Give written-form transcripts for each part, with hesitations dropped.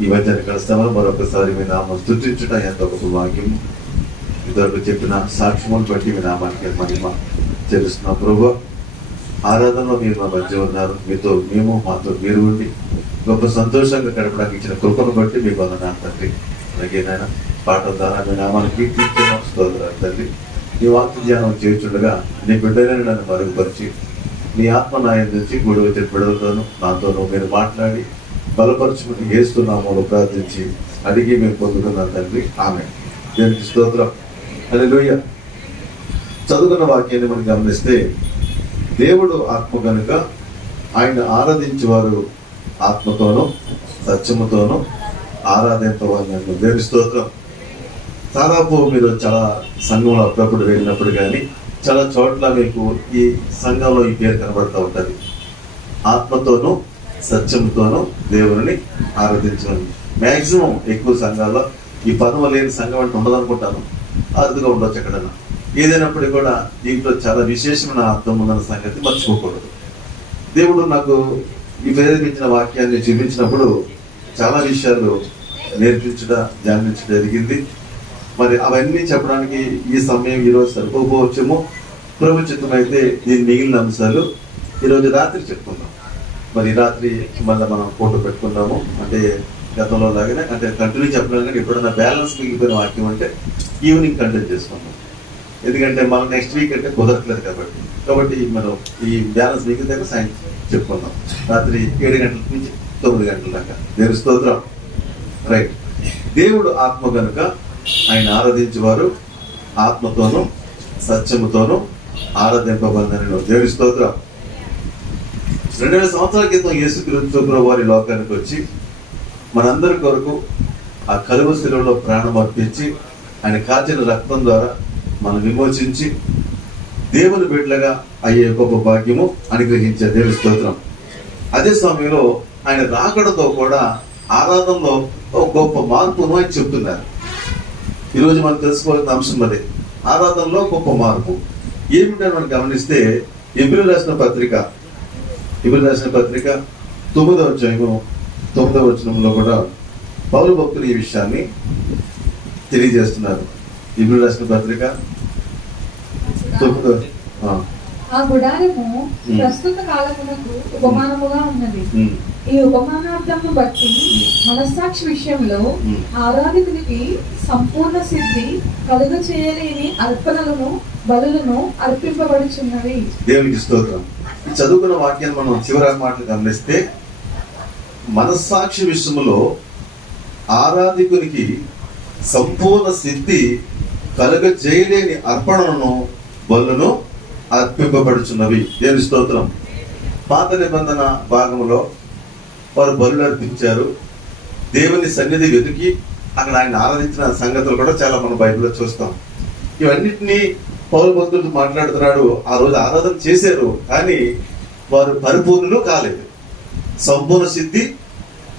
ఈ మధ్యాహ్న కలుస్తామని మరొకసారి మీ నామం స్తుతించడం ఎంతో గొప్ప భాగ్యం. ఇతరులకు చెప్పిన సాక్ష్యములు బట్టి మీ నామానికి మహిమ చెల్లిస్తున్నాం. ప్రభువా, ఆరాధనలో మీరు మా మధ్య ఉన్నారు. మీతో మేము, మాతో మీరు ఉండి గొప్ప సంతోషంగా గడపడానికి ఇచ్చిన కృపను బట్టి మీ వందనాలు తండ్రి. అలాగే నాయన పాటల ద్వారా మీ నామాన్ని కీర్తించడం స్తోత్రాలు తండ్రి. నీ వాక్య ధ్యానం చేస్తుండగా నీ బిడ్డలను నన్ను మరుగుపరిచి నీ ఆత్మ నాయం నుంచి గూడి వచ్చిన బిడ్డలతోనూ నాతోనూ మీరు మాట్లాడి బలపరచుకుని ఏస్తున్నామో ప్రార్థించి అడిగి మేము పొందుకున్నాం తండ్రి. ఆమె దేవునికి స్తోత్రం. హల్లెలూయా. చదువుకున్న వాక్యాన్ని మనం గమనిస్తే, దేవుడు ఆత్మ కనుక ఆయన ఆరాధించేవారు ఆత్మతోనూ సత్యముతోనూ ఆరాధించవాళ్ళు. దేవుని స్తోత్రం. దాదాపు మీరు చాలా సంఘంలో అప్పుడప్పుడు వెళ్ళినప్పుడు కానీ చాలా చోట్ల మీకు ఈ సంఘంలో ఈ పేరు కనబడుతూ ఉంటుంది. ఆత్మతోనూ సత్యంతోనూ దేవుని ఆరాధించమని. మ్యాక్సిమం ఎక్కువ సంఘాల్లో ఈ పదం లేని సంఘం అంటే ఉండదనుకుంటాను, అరుదుగా ఉండొచ్చు ఎక్కడన్నా. ఏదైనప్పటికీ కూడా దీంట్లో చాలా విశేషమైన అర్థం ఉందన్న సంగతి మర్చిపోకూడదు. దేవుడు నాకు ఈ ప్రేరేపించిన వాక్యాన్ని చూపించినప్పుడు చాలా విషయాలు నేర్పించడం ధ్యానించడం జరిగింది. మరి అవన్నీ చెప్పడానికి ఈ సమయం ఈరోజు సరిపోవచ్చేమో. ప్రభు చిత్తమైతే దీని మిగిలిన అంశాలు ఈరోజు రాత్రి చెప్పుకుందాం. మరి రాత్రి మళ్ళీ మనం ఫోటో పెట్టుకుందాము. అంటే గతంలో లాగానే, అంటే కంటిన్యూ చెప్పలేము కానీ ఎప్పుడైనా బ్యాలెన్స్ మిగిలిపోయిన వాక్యం అంటే ఈవినింగ్ కంటిన్యూ చేసుకుందాం. ఎందుకంటే మనం నెక్స్ట్ వీక్ అంటే కుదరట్లేదు కాబట్టి మనం ఈ బ్యాలెన్స్ మిగిలితే సాయంత్రం చెప్పుకుందాం. రాత్రి 7 గంటల నుంచి 9 గంటల దాకా. దేవుని స్తోత్రం. రైట్. దేవుడు ఆత్మ కనుక ఆయన ఆరాధించేవారు ఆత్మతోనూ సత్యముతోనూ ఆరాధింపబడిన. దేవుని స్తోత్రం. 2000 సంవత్సరాల క్రితం యేసుక్రీస్తు వారి లోకానికి వచ్చి మనందరి కొరకు ఆ కలువ శిలువలో ప్రాణం అర్పించి ఆయన కాచిన రక్తం ద్వారా మనం విమోచించి దేవుని బిడ్డలుగా అయ్యే గొప్ప భాగ్యము అనుగ్రహించే. దేవుని స్తోత్రం. అదే సమయంలో ఆయన రాకడతో కూడా ఆరాధనలో ఒక గొప్ప మార్పును ఆయన చెప్తున్నారు. ఈరోజు మనం తెలుసుకోవాల్సిన అంశం అదే, ఆరాధనలో గొప్ప మార్పు ఏమిటని మనం గమనిస్తే, హెబ్రీయులకు రాసిన పత్రిక 9వ అధ్యాయము 9వ వచనంలో కూడా పౌలు భక్తులు ఈ విషయాన్ని తెలియజేస్తున్నారు. హెబ్రీయులకు రాసిన పత్రిక 9వ. ఆ గుడారము ప్రస్తుత కాలమునకు ఉపమానముగా ఉన్నది. ఈ ఉపమానార్థమును బట్టి మనస్సాక్షి విషయంలో ఆరాధకునికి సంపూర్ణ సిద్ధి కలుగ చేయలేని అర్పణలను బలులను అర్పింపబడుచున్నవి. దేవునికి స్తోత్రం. చదువుకున్న వాక్యాన్ని మనం చివరి మాటలు గమనిస్తే, మనస్సాక్షి విషయంలో ఆరాధకునికి సంపూర్ణ సిద్ధి కలుగ చేయలేని అర్పణలను బలులను అర్పింపబడుచున్నవి. దేవుని స్తోత్రం. పాత నిబంధన భాగంలో వారు బలులు అర్పించారు. దేవుని సన్నిధి వెతికి అక్కడ ఆయన ఆరాధించిన సంగతులు కూడా చాలా మనం బైబిల్లో చూస్తాం. ఇవన్నిటినీ పౌలు భక్తులతో మాట్లాడుతున్నాడు. ఆ రోజు ఆరాధన చేశారు, కానీ వారు పరిపూర్ణులు కాలేదు, సంపూర్ణ సిద్ధి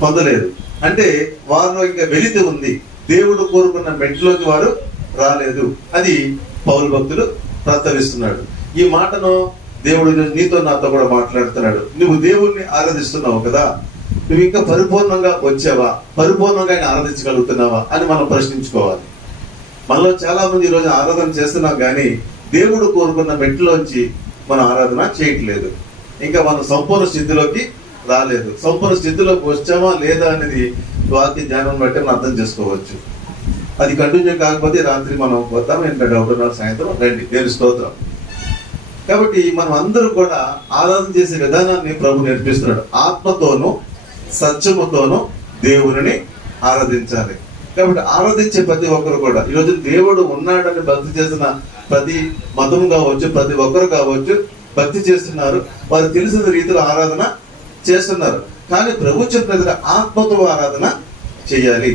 పొందలేదు. అంటే వారిలో ఇంకా వెలితి ఉంది, దేవుడు కోరుకున్న మెట్లోకి వారు రాలేదు. అది పౌలు భక్తులు ప్రస్తావిస్తున్నాడు. ఈ మాటను దేవుడు నీతో నాతో కూడా మాట్లాడుతున్నాడు. నువ్వు దేవుణ్ణి ఆరాధిస్తున్నావు కదా, నువ్వు ఇంకా పరిపూర్ణంగా వచ్చావా, పరిపూర్ణంగా ఆయన ఆరాధించగలుగుతున్నావా అని మనం ప్రశ్నించుకోవాలి. మనలో చాలా మంది ఈరోజు ఆరాధన చేస్తున్నాం, కానీ దేవుడు కోరుకున్న మెట్లోంచి మనం ఆరాధన చేయట్లేదు. ఇంకా మనం సంపూర్ణ స్థితిలోకి రాలేదు. సంపూర్ణ స్థితిలోకి వచ్చామా లేదా అనేది వాక్య ధ్యానం బట్టి మనం అర్థం చేసుకోవచ్చు. అది కంటిన్యూ కాకపోతే రాత్రి మనం వద్దాం, ఇంకా డౌట్ సాయంత్రం రండి. దేవుని స్తోత్రం. కాబట్టి మనం అందరూ కూడా ఆరాధన చేసే విధానాన్ని ప్రభు నేర్పిస్తున్నాడు. ఆత్మతోనూ సత్యముతోనూ దేవుని ఆరాధించాలి. కాబట్టి ఆరాధించే ప్రతి ఒక్కరు కూడా ఈరోజు దేవుడు ఉన్నాడని భక్తి చేసిన ప్రతి మతం కావచ్చు, ప్రతి ఒక్కరు కావచ్చు భక్తి చేస్తున్నారు. వారు తెలిసిన రీతిలో ఆరాధన చేస్తున్నారు. కానీ ప్రభు చెప్పిన ఆత్మతో ఆరాధన చేయాలి,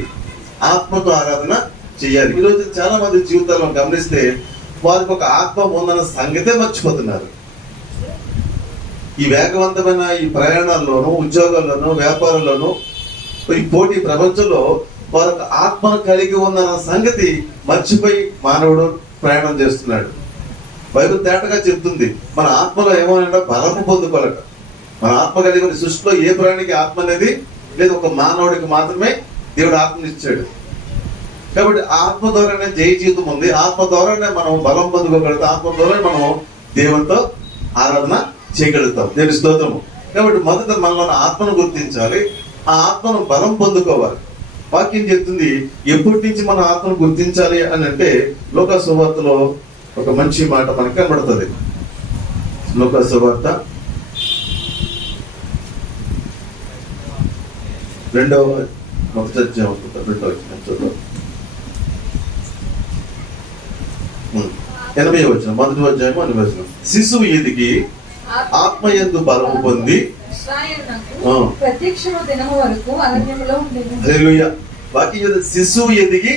ఆత్మతో ఆరాధన చేయాలి. ఈరోజు చాలా మంది జీవితాలను గమనిస్తే వారికి ఒక ఆత్మ ఉందన్న సంగతే మర్చిపోతున్నారు. ఈ వేగవంతమైన ఈ ప్రయాణాల్లోనూ, ఉద్యోగాల్లోనూ, వ్యాపారంలోనూ, ఈ పోటీ ప్రపంచంలో వారు ఒక ఆత్మను కలిగి ఉన్న సంగతి మర్చిపోయి మానవుడు ప్రయాణం చేస్తున్నాడు. బైబిల్ తేటగా చెప్తుంది, మన ఆత్మలో ఏమోనంటే బలము పొందుకోలేక. మన ఆత్మ కలిగిన సృష్టిలో ఏ ప్రాణికి ఆత్మ అనేది లేదు, ఒక మానవుడికి మాత్రమే దేవుడు ఆత్మనిచ్చాడు. కాబట్టి ఆత్మ ద్వారానే జయ జీవితం ఉంది. ఆత్మ ద్వారానే మనం బలం పొందుకోగలుగుతాం. ఆత్మ ద్వారానే మనం దేవునితో ఆరాధన చేయగలుగుతాం. దేవుని స్తోత్రము. కాబట్టి మొదట మనలో ఆత్మను గుర్తించాలి. ఆ ఆత్మను బలం పొందుకోవాలి. వాక్యం చెప్తుంది ఎప్పటి నుంచి మనం ఆత్మను గుర్తించాలి అని అంటే లోకా సువార్తలో ఒక మంచి మాట మనకి కనబడుతుంది. లోకా సువార్త 2వ అధ్యాయం 80వ వచనం, 1వ అధ్యాయం 80వ వచనం. శిశువు ఎదిగి ఆత్మయందు బలము పొంది ప్రత్యక్ష దినము వరకు అరణ్యములో ఉండేది. హల్లెలూయా. వాక్యం శిశువు ఎదిగి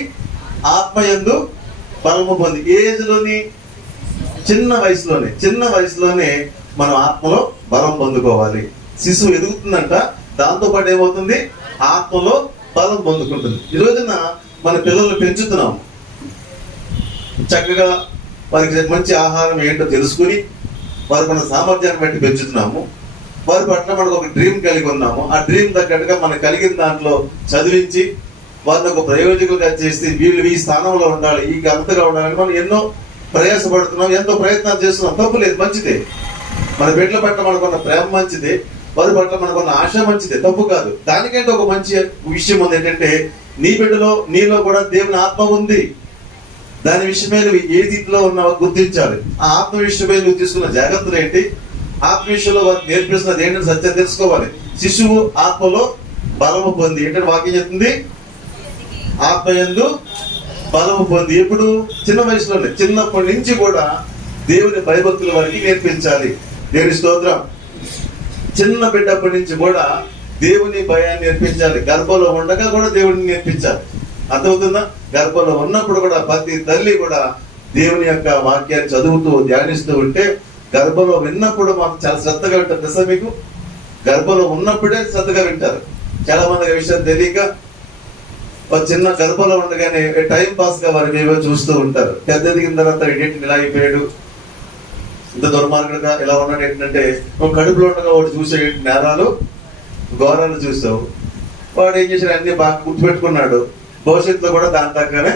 ఆత్మయందు బలము పొంది. ఏజ్ లోని చిన్న వయసులోనే మనం ఆత్మలో బలం పొందుకోవాలి. శిశువు ఎదుగుతుందంట, దాంతో పాటు ఏమవుతుంది, ఆత్మలో బలం పొందుకుంటుంది. ఈ రోజున మన పిల్లల్ని పెంచుతున్నాం. చక్కగా వారికి మంచి ఆహారం ఏంటో తెలుసుకుని వారి మన సామర్థ్యాన్ని బట్టి పెంచుతున్నాము. వారి పట్ల మనకు ఒక డ్రీమ్ కలిగి ఉన్నాము. ఆ డ్రీమ్ తగ్గట్టుగా మనకు కలిగిన దాంట్లో చదివించి వారిని ఒక ప్రయోజకులుగా చేసి వీళ్ళు ఈ స్థానంలో ఉండాలి, ఈ ఘనతగా ఉండాలని మనం ఎన్నో ప్రయాసపడుతున్నాం, ఎంతో ప్రయత్నాలు చేస్తున్నాం. తప్పు లేదు, మంచిదే. మన బిడ్డల పట్ల మనకున్న ప్రేమ మంచిదే, వారి పట్ల మనకున్న ఆశ మంచిదే, తప్పు కాదు. దానికంటే ఒక మంచి విషయం ఉంది ఏంటంటే నీ బిడ్డలో నీలో కూడా దేవుని ఆత్మ ఉంది. దాని విషయమే నువ్వు ఏ స్థితిలో ఉన్నావో గుర్తించాలి. ఆ ఆత్మ విషయమే నువ్వు తీసుకున్న జాగ్రత్తలు ఏంటి, ఆత్మ విషయంలో వారికి నేర్పిస్తున్నది ఏంటంటే సత్యం తెలుసుకోవాలి. శిశువు ఆత్మలో బలము పొంది, ఏంటంటే వాక్యం చెప్తుంది ఆత్మయందు బలము పొంది. ఎప్పుడు చిన్న వయసులోనే, చిన్నప్పటి నుంచి కూడా దేవుని భయభక్తుల వారికి నేర్పించాలి. దేవుని స్తోత్రం. చిన్న బిడ్డప్పటి నుంచి కూడా దేవుని భయాన్ని నేర్పించాలి. గర్భంలో ఉండగా కూడా దేవుడిని నేర్పించాలి. అర్థమవుతుందా? గర్భంలో ఉన్నప్పుడు కూడా ప్రతి తల్లి కూడా దేవుని యొక్క వాక్యాన్ని చదువుతూ ధ్యానిస్తూ ఉంటే గర్భంలో విన్నప్పుడు మాకు చాలా శ్రద్ధగా వింటారు. తెలుసా మీకు? గర్భంలో ఉన్నప్పుడే శ్రద్ధగా వింటారు. చాలా మంది విషయం తెలియక ఒక చిన్న గర్భంలో ఉండగానే టైం పాస్ గా వారిని ఏవో చూస్తూ ఉంటారు. పెద్ద ఎదిగిన తర్వాత ఏంటి ఇలా అయిపోయాడు, ఇంత దుర్మార్గుడుగా ఇలా ఉన్నాడు ఏంటంటే, నువ్వు కడుపులో ఉండగా వాడు చూసే నేరాలు ఘోరాలు చూసావు. వాడు ఏం చేశాడు, అన్ని బాగా గుర్తుపెట్టుకున్నాడు. భవిష్యత్తులో కూడా దాని తగ్గనే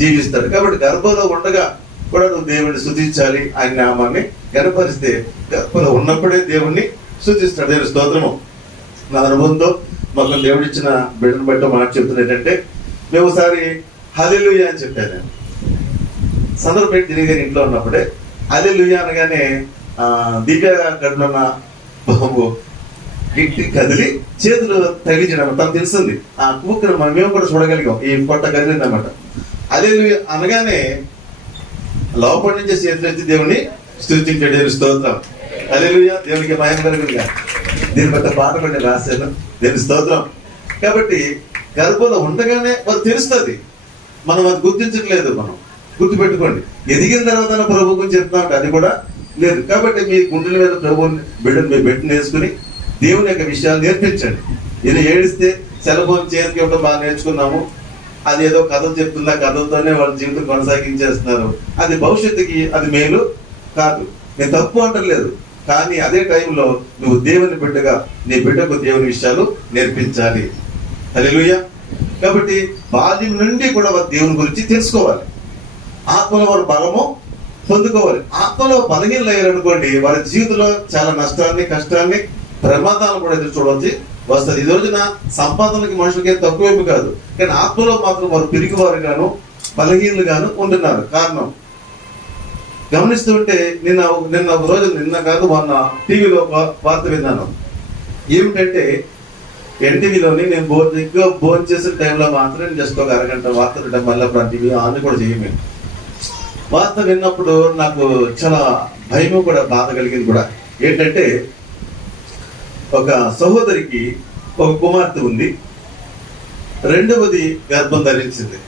జీవిస్తాడు. కాబట్టి గర్భంలో ఉండగా కూడా నువ్వు దేవుడిని స్తుతించాలి. ఆయన నామాన్ని గర్భపరిస్తే గర్భంలో ఉన్నప్పుడే దేవుణ్ణి స్తుతిస్తాడు. దేవుని స్తోత్రము. నా అనుభవంతో మాకు దేవుడిచ్చిన బిడ్డను బట్టి మాట చెప్తున్నా ఏంటంటే, మేము ఒకసారి హల్లెలూయా అని చెప్పాను. నేను సందర్భం పెట్టి తిరిగి ఇంట్లో ఉన్నప్పుడే హల్లెలూయా అనగానే దివ్య గడులున్న బాబు గిట్టి కదిలి చేతులు తగిలించడం తను తెలిసింది. ఆ కుక్కను మేము కూడా చూడగలిగాం. ఈ పొట్ట కదిలింది అన్నమాట. హల్లెలూయా అనగానే లోపటి నుంచి చేతులు ఎత్తి దేవుని స్తుతించాడు. దేవుని స్తోత్రం. హల్లెలూయా. దేవునికి మహిమ కలుగునుగా. దీని పెద్ద పాట కూడా నేను రాశాను. దేవుని స్తోత్రం. కాబట్టి గర్భంలో ఉండగానే వారు తెలుస్తుంది. మనం అది గుర్తించట్లేదు. మనం గుర్తుపెట్టుకోండి. ఎదిగిన తర్వాత ప్రభు గురించి చెప్తామంటే అది కూడా లేదు. కాబట్టి మీ గుండెల మీద ప్రభుని మీ బిడ్డను వేసుకుని దేవుని యొక్క విషయాలు నేర్పించండి. ఇలా ఏడిస్తే సెల్ ఫోన్ చేతికి ఇవ్వడం బాగా నేర్చుకున్నాము. అది ఏదో కథలు చెప్తుందా, కథలతోనే వాళ్ళ జీవితం కొనసాగించేస్తున్నారు. అది భవిష్యత్తుకి అది మేలు కాదు. నేను తప్పు అంటలేదు. కానీ అదే టైంలో నువ్వు దేవుని బిడ్డగా నీ బిడ్డకు దేవుని విషయాలు నేర్పించాలి. హల్లెలూయా. కాబట్టి బాల్యం నుండి కూడా వారు దేవుని గురించి తెలుసుకోవాలి. ఆత్మలో వారు బలము పొందుకోవాలి. ఆత్మలో బలహీనలు అయ్యారనుకోండి, వారి జీవితంలో చాలా నష్టాన్ని, కష్టాన్ని, ప్రమాదాలు కూడా ఎదురు చూడాల్సి వస్తుంది. ఈ రోజున సంపాదనకి మనుషులకి తక్కువేమి కాదు, కానీ ఆత్మలో మాత్రం వారు పిరికివారు గాను బలహీనలు గాను ఉంటున్నారు. కారణం గమనిస్తూ ఉంటే నిన్న ఒక రోజు, నిన్న కాదు మొన్న టీవీలో వార్త విన్నాను. ఏమిటంటే ఎన్టీవీలోని నేను భోజనం చేసిన టైంలో మాత్రం జస్ట్ ఒక అరగంట వార్త వినడం వల్ల టీవీ ఆన్ కూడా చేయమే. వార్త విన్నప్పుడు నాకు చాలా భయము కూడా, బాధ కలిగింది కూడా. ఏంటంటే ఒక సహోదరికి ఒక కుమార్తె ఉంది. రెండవది గర్భం ధరించింది.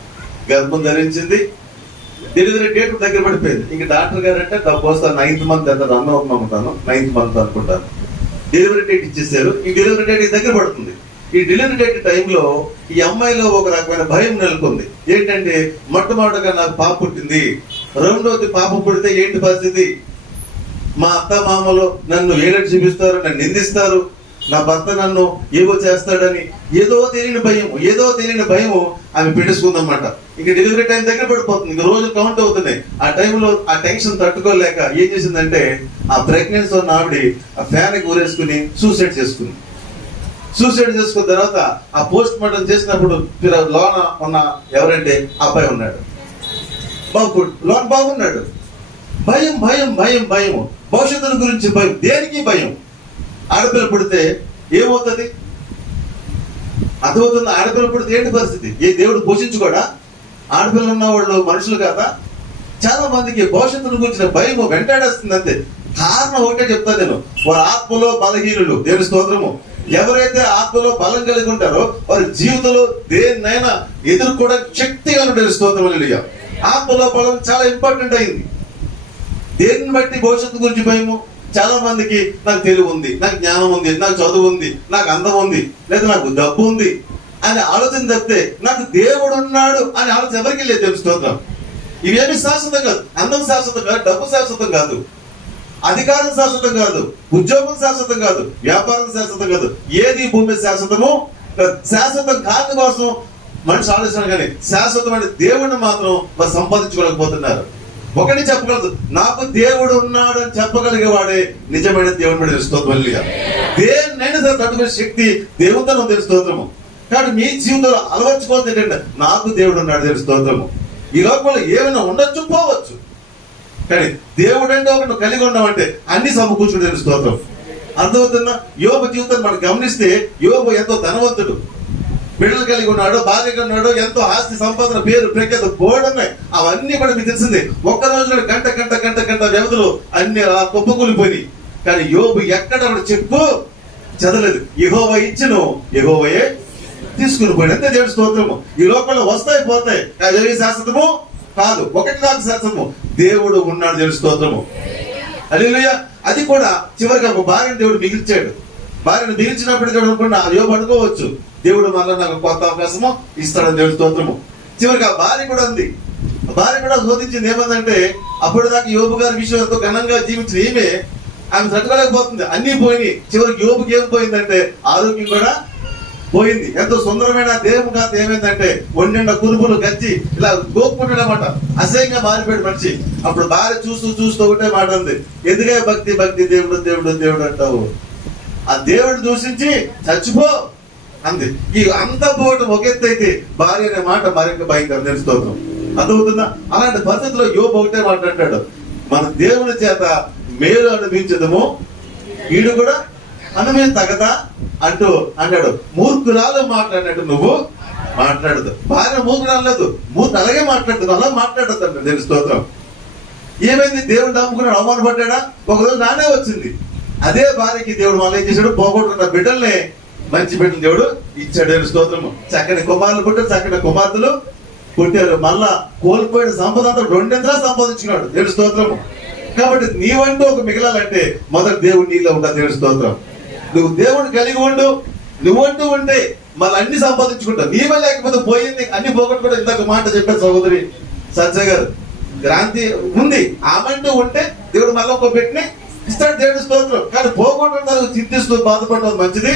డెలివరీ డేట్ దగ్గర పడిపోయింది. ఇంక డాక్టర్ గారు అంటే వస్తా 9th మంత్ ఎంత రన్ అవుతున్నాను, 9th మంత్ అనుకుంటాను. డెలివరీ డేట్ ఇచ్చేసారు. ఈ డెలివరీ డేట్ దగ్గర పడుతుంది. ఈ డెలివరీ డేట్ టైంలో ఈ అమ్మాయిలో ఒక రకమైన భయం నెలకొంది. ఏంటంటే మొట్టమొదటిగా నాకు పాప పుట్టింది, రెండవది పాప పుడితే ఏంటి పరిస్థితి, మా అత్త మామలు నన్ను ఏలటి చూపిస్తారు, నన్ను నిందిస్తారు, నా భర్త నన్ను ఏవో చేస్తాడని ఏదో తెలియని భయము ఆమె పెట్టేసుకుందన్నమాట. ఇంక డెలివరీ టైం దగ్గర పడిపోతుంది, ఇంక రోజులు కౌంట్ అవుతున్నాయి. ఆ టైంలో ఆ టెన్షన్ తట్టుకోలేక ఏం చేసిందంటే ఆ ప్రెగ్నెన్సీ ఉన్న ఆవిడ ఆ ఫ్యాన్కి ఊరేసుకుని సూసైడ్ చేసుకున్న తర్వాత ఆ పోస్ట్ మార్టం చేసినప్పుడు లోన ఉన్న ఎవరంటే అబ్బాయి ఉన్నాడు, లోన బాగున్నాడు. భయం భవిష్యత్తుల గురించి భయం. దేనికి భయం? ఆడపిల్ల పుడితే ఏమవుతుంది అర్థమవుతుంది. ఆడపిల్ల పుడితే ఏంటి పరిస్థితి? ఏ దేవుడు పోషించుకోడా? ఆడపిల్లలు ఉన్న వాళ్ళు మనుషులు కాదా? చాలా మందికి భవిష్యత్తును గురించిన భయం వెంటాడేస్తుంది. అంతే. కారణం ఒకటే చెప్తా నేను, వారి ఆత్మలో బలహీనులు. దేవుని స్తోత్రము. ఎవరైతే ఆత్మలో బలం కలిగి ఉంటారో వారి జీవితంలో దేన్నైనా ఎదుర్కోవడానికి శక్తిగా ఉంటారు. స్తోత్రం. హల్లెలూయా. ఆత్మలో బలం చాలా ఇంపార్టెంట్ అయింది. దేన్ని బట్టి భవిష్యత్తు గురించి భయము? చాలా మందికి నాకు తెలివి ఉంది, నాకు జ్ఞానం ఉంది, నాకు చదువు ఉంది, నాకు అందం ఉంది, లేదా నాకు డబ్బు ఉంది అని ఆలోచన తప్పితే నాకు దేవుడు ఉన్నాడు అని ఆలోచన ఎవరికి లేదు. తెలుసు స్తోత్రం. ఇవేమి శాశ్వతం కాదు. అందం శాశ్వతం కాదు, డబ్బు శాశ్వతం కాదు, అధికారం శాశ్వతం కాదు, ఉద్యోగం శాశ్వతం కాదు, వ్యాపారం శాశ్వతం కాదు. ఏది భూమి శాశ్వతము శాశ్వతం కాని కోసం మనిషి ఆలోచన, కానీ శాశ్వతమైన దేవుడిని మాత్రం వారు సంపాదించుకోలేకపోతున్నారు. ఒకటి చెప్పగలదు, నాకు దేవుడు ఉన్నాడు అని చెప్పగలిగేవాడే నిజమైన దేవుని మీద స్తోత్రం. దేన్నైనా సరే తట్టుకునే శక్తి దేవుడితో తెలుసు స్తోత్రము. కాబట్టి మీ జీవితంలో అలవర్చుకోవద్దు ఏంటంటే నాకు దేవుడు ఉన్నాడు తెలుసు స్తోత్రము. ఈ లోకంలో ఏమైనా ఉండొచ్చు, పోవచ్చు, కానీ దేవుడు అంటే ఒకటి కలిగి ఉన్నామంటే అన్ని సమకూర్చుకుంటే తెలుసు స్తోత్రం. అర్థమవుతుందా? యోబు జీవితాన్ని మనం గమనిస్తే యోబు ఎంతో ధనవంతుడు, బిడ్డలు కలిగి ఉన్నాడు, భార్య ఉన్నాడు, ఎంతో ఆస్తి సంపాదన, పేరు ప్రఖ్యాత బోర్డు ఉన్నాయి. అవన్నీ కూడా మీకు తెలిసింది. ఒక్క రోజులో గంట వ్యవధిలో అన్ని కుప్పకూలిపోయినాయి. కానీ యోబు ఎక్కడ చెప్పు చదవలేదు. యెహోవా ఇచ్చును, యెహోవాయే తీసుకుని పోయిన. అంతే దేవుడి స్తోత్రము. ఈ లోకంలో వస్తాయి పోతాయి, అది శాశ్వతము కాదు. ఒకటి కాదు శాశ్వతము, దేవుడు ఉన్నాడు దేవుడి స్తోత్రము. హల్లెలూయా. అది కూడా చివరికి ఒక భార్యను దేవుడు మిగిల్చాడు. భార్యను మిగిల్చినప్పటికీ అనుకున్నా యోబు అనుకోవచ్చు, దేవుడు మళ్ళీ నాకు కొత్త అవకాశము ఇస్తాడని దేవుడి స్తోత్రము. చివరికి ఆ భార్య కూడా ఉంది. భార్య కూడా శోధించింది. ఏమందంటే అప్పుడు దాకా యోబు గారి విషయంతో ఘనంగా జీవించిన ఈమె ఆమె తట్టుకోలేకపోతుంది. అన్ని పోయినాయి. చివరికి యోబుకి ఏం పోయిందంటే ఆరోగ్యం కూడా పోయింది. ఎంతో సుందరమైన దేహం కాదు. ఏమైందంటే ఒండెండ కురుపులు గచ్చి ఇలా గోపుకుంటాడనమాట. అసహ్యంగా మారిపోయాడు మనిషి. అప్పుడు భార్య చూస్తూ ఒకటే మాట ఉంది, ఎందుకే భక్తి దేవుడు అంటావు? ఆ దేవుడు దూషించి చచ్చిపో అంది. ఈ అంత పోవటం ఒక ఎత్తు అయితే భార్య అనే మాట మరొక భయంకరం తెలుస్తోంది. అర్థమవుతుందా? అలాంటి పరిస్థితుల్లో యోబు ఒకటే మాట అంటాడు, మన దేవుని చేత మేలు అనిపించదము, వీడు కూడా అనుమే తగదా అంటూ అన్నాడు. మూర్ఖురాలు మాట్లాడినట్టు నువ్వు మాట్లాడదు. భార్య మూర్ఖురాలు లేదు, మూర్ఖు అలాగే మాట్లాడదు, అలా మాట్లాడద్దు అంటాడు. దేవుని స్తోత్రం. ఏమైంది? దేవుడు నమ్ముకున్నాడు, అవమానపడ్డా? ఒకరోజు నానే వచ్చింది. అదే భార్యకి దేవుడు మళ్ళీ ఏం చేశాడు? పోగొట్టుకున్న బిడ్డల్ని మంచి బిడ్డలు దేవుడు ఇచ్చాడు. దేవుని స్తోత్రము. చక్కని కుమారులు పుట్టారు, చక్కని కుమార్తెలు పుట్టారు. మళ్ళా కోల్పోయిన సంపద అంతా రెండింతలా సంపాదించుకున్నాడు. దేవుని స్తోత్రము. కాబట్టి నీవంటూ ఒక మిగలాలంటే మొదటి దేవుడు నీలో ఉండాలి. దేవుని స్తోత్రం. నువ్వు దేవుడిని కలిగి ఉండు, నువ్వంటూ ఉంటే మళ్ళీ అన్ని సంపాదించుకుంటావు. నీవే లేకపోతే పోయింది, అన్ని పోగొట్టుకుంటా. ఇందాక మాట చెప్పారు సహోదరి సజ్జయ్ గారు, క్రాంతి ఉంది. ఆమెంటూ ఉంటే దేవుడు మళ్ళీ ఒక పెట్టిని ఇస్తాడు. దేవుడి స్తోత్రం. కానీ పోగొట్టడం చింతిస్తూ బాధపడటం మంచిది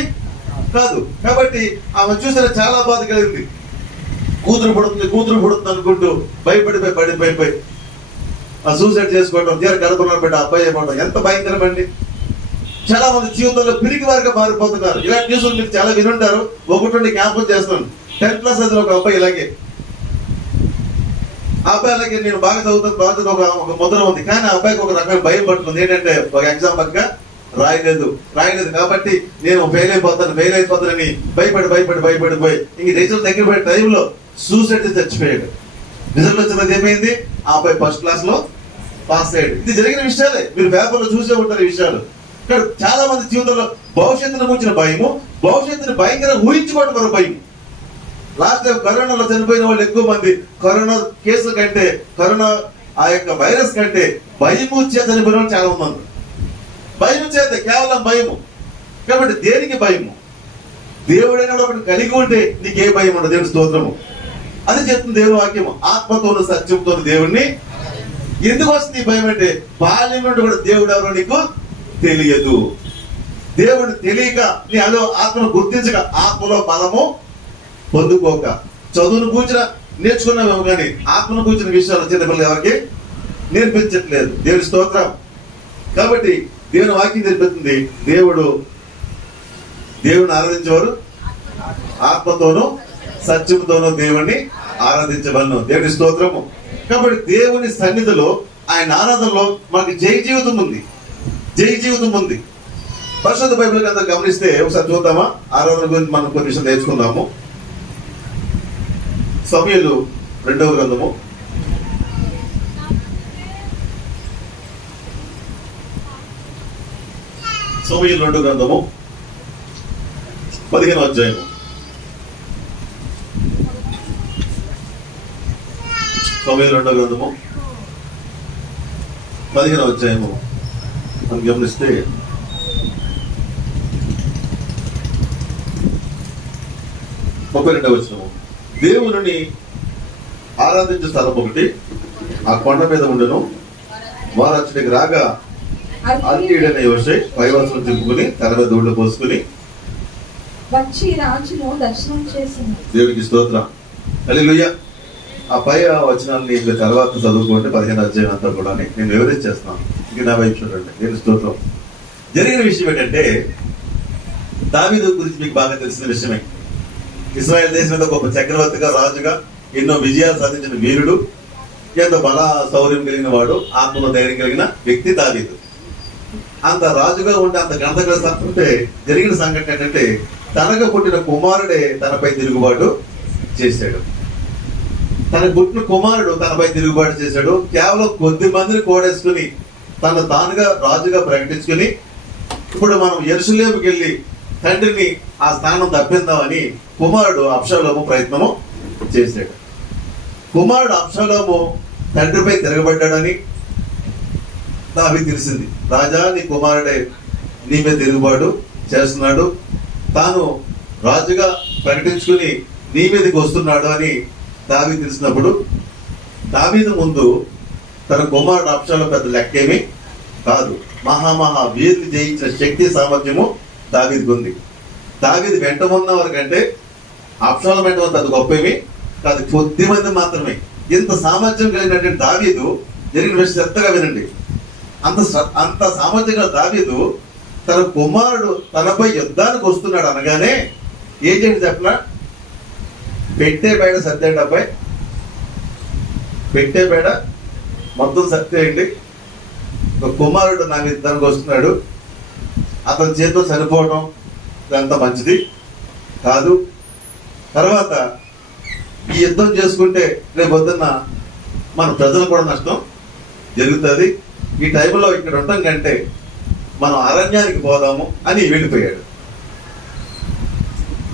కాదు. కాబట్టి ఆమె చూసిన చాలా బాధ కలిగింది. కూతురు పుడుతుంది అనుకుంటూ పడిపోయి ఆ సూసైడ్ చేసుకోవడం, తీర గర్భంలో పెట్టి అబ్బాయి ఏమవడం ఎంత భయంకరమండి. చాలా మంది జీవితంలో పిరికి వారిగా మారిపోతున్నారు. ఇలాంటి న్యూస్లు మీరు చాలా వినుంటారు. ఒకటి జ్ఞాపకం చేస్తున్నాను. 10th క్లాస్ చదివిన ఒక అబ్బాయి ఇలాగే, ఆ అబ్బాయి అలాగే నేను బాగా చదువుతాను, ఒక ముద్ర ఉంది. కానీ ఆ అబ్బాయికి ఒక రకమైన భయం పడుతుంది. ఏంటంటే ఒక ఎగ్జామ్ పక్క రాయలేదు కాబట్టి నేను ఫెయిల్ అయిపోతానని భయపడిపోయి ఇంక రిజల్ట్ దగ్గర పోయే టైంలో సూసైడ్ చచ్చిపోయాడు. రిజల్ట్ వచ్చినది ఏమైంది? ఆ అబ్బాయి ఫస్ట్ క్లాస్ లో పాస్ అయ్యాడు. ఇది జరిగిన విషయాలే, మీరు పేపర్లో చూసే ఉంటారు ఈ విషయాలు. ఇక్కడ చాలా మంది జీవితంలో భవిష్యత్తును గురించిన భయము, భవిష్యత్తుని భయంకరంగా ఊహించుకోవడం మరో భయం. లాస్ట్ టైం కరోనాలో చనిపోయిన వాళ్ళు ఎక్కువ మంది కరోనా కేసుల కంటే, కరోనా ఆ యొక్క వైరస్ కంటే భయము చేత చనిపోయిన వాళ్ళు చాలా మంది. భయం చేత, కేవలం భయము. కాబట్టి దేనికి భయము? దేవుడైన ఒకటి కలిగి ఉంటే నీకే భయం ఉండదు. దేవుని స్తోత్రము. అది చెప్తుంది దేవుని వాక్యము. ఆత్మతోను సత్యంతో దేవుణ్ణి. ఎందుకు వస్తుంది భయం అంటే బాల్యం నుండి కూడా దేవుడు ఎవరో నీకు తెలియదు. దేవుని తెలియక నీ అదో ఆత్మను గుర్తించక ఆత్మలో బలము పొందుకోక చదువును కూర్చిన నేర్చుకున్నామేమో కానీ ఆత్మను కూర్చిన విషయాలు చిన్నపిల్లలు ఎవరికి నేర్పించట్లేదు. దేవుని స్తోత్రం. కాబట్టి దేవుని వాక్యం నేర్పిస్తుంది, దేవుని ఆరాధించేవారు ఆత్మతోనూ సత్యముతోనూ దేవుణ్ణి ఆరాధించవలను. దేవుని స్తోత్రము. కాబట్టి దేవుని సన్నిధిలో ఆయన ఆరాధనలో మనకి జయ జీవితం ఉంది, జయ జీవితం ఉంది. పరిశుద్ధ బైబిల్ కనుక గమనిస్తే ఒకసారి చూద్దామా? ఆరాధన గురించి మనం కొన్ని విషయాలు నేర్చుకుందాము. సమూయేలు 2వ గ్రంథము 2వ గ్రంథము 15వ అధ్యాయము. సమూయేలు 2వ గ్రంథము 15వ అధ్యాయము మనం గమనిస్తే 32వ వచనము. దేవుని ఆరాధించే స్థలం ఒకటి ఆ కొండ మీద ఉండెను. వారు అచ్చడికి రాగా అల్కీయుడైన యోషై పైవస్త్రం చింపుకుని తల మీద ధూళి పోసుకుని వచ్చి రాజును దర్శనం చేసింది. దేవునికి స్తోత్రం. హల్లెలూయా. ఆ పై వచనాన్ని తర్వాత చదువుకుంటే 15వ అధ్యాయం అంతా కూడా నేను వివరించేస్తాను. ఇది నా వైపు చూడండి. దేవుని స్తోత్రం. జరిగిన విషయం ఏంటంటే, దావీదు గురించి మీకు బాగా తెలిసిన విషయమే. ఇశ్రాయేల్ దేశం మీద గొప్ప చక్రవర్తిగా, రాజుగా, ఎన్నో విజయాలు సాధించిన వీరుడు, ఎంతో బల శౌర్యం కలిగిన వాడు, ఆత్మలో ధైర్యం కలిగిన వ్యక్తి దావీదు. అంత రాజుగా ఉంటే, అంత గంటగా ఉంటే జరిగిన సంఘటన ఏంటంటే, తనకు పుట్టిన కుమారుడే తనపై తిరుగుబాటు చేశాడు. తనకు పుట్టిన కుమారుడు తనపై తిరుగుబాటు చేశాడు. కేవలం కొద్ది మందిని కోడేసుకుని తను తానుగా రాజుగా ప్రకటించుకుని, ఇప్పుడు మనం యెరూషలేముకి వెళ్ళి తండ్రిని ఆ స్థానం తప్పిందామని కుమారుడు అబ్షాలోము ప్రయత్నము చేశాడు. కుమారుడు అబ్షాలోము తండ్రిపై తిరగబడ్డాడని దావీదు తెలిసింది. రాజా, నీ కుమారుడే నీ మీద తిరుగుబాటు చేస్తున్నాడు, తాను రాజుగా ప్రకటించుకుని నీ మీదకి వస్తున్నాడు అని దావీదు తెలిసినప్పుడు, దావీదు ముందు తన కుమారుడు అబ్షాలోము పెద్ద లెక్కేమీ కాదు. మహా వీరుని జయించిన శక్తి సామర్థ్యము దావీదుకు ఉంది. దావీదు వెంట ఉన్న వారి కంటే అబ్షాలోము వెంట ఉన్న పెద్ద గొప్పేమి కాదు, కొద్ది మంది మాత్రమే. ఇంత సామర్థ్యం కలిగినటువంటి దావీదు జరిగిన విషయం శ్రద్ధగా వినండి. అంత సామర్థ్యం గల దావీదు తన కుమారుడు తనపై యుద్ధానికి వస్తున్నాడు అనగానే ఏం చేయండి చెప్పనా? పెట్టే బేడ సర్దేయండి అబ్బాయి, పెట్టే బేడ మొత్తం సర్దేయండి. ఒక కుమారుడు నా మీద యుద్ధానికి వస్తున్నాడు, అతని చేతితో చనిపోవడం ఇదంతా మంచిది కాదు. తర్వాత ఈ యుద్ధం చేసుకుంటే రేపు పొద్దున్న మన ప్రజలు కూడా నష్టం జరుగుతుంది. ఈ టైంలో ఇక్కడ ఉండటం కంటే మనం అరణ్యానికి పోదాము అని వెళ్ళిపోయాడు.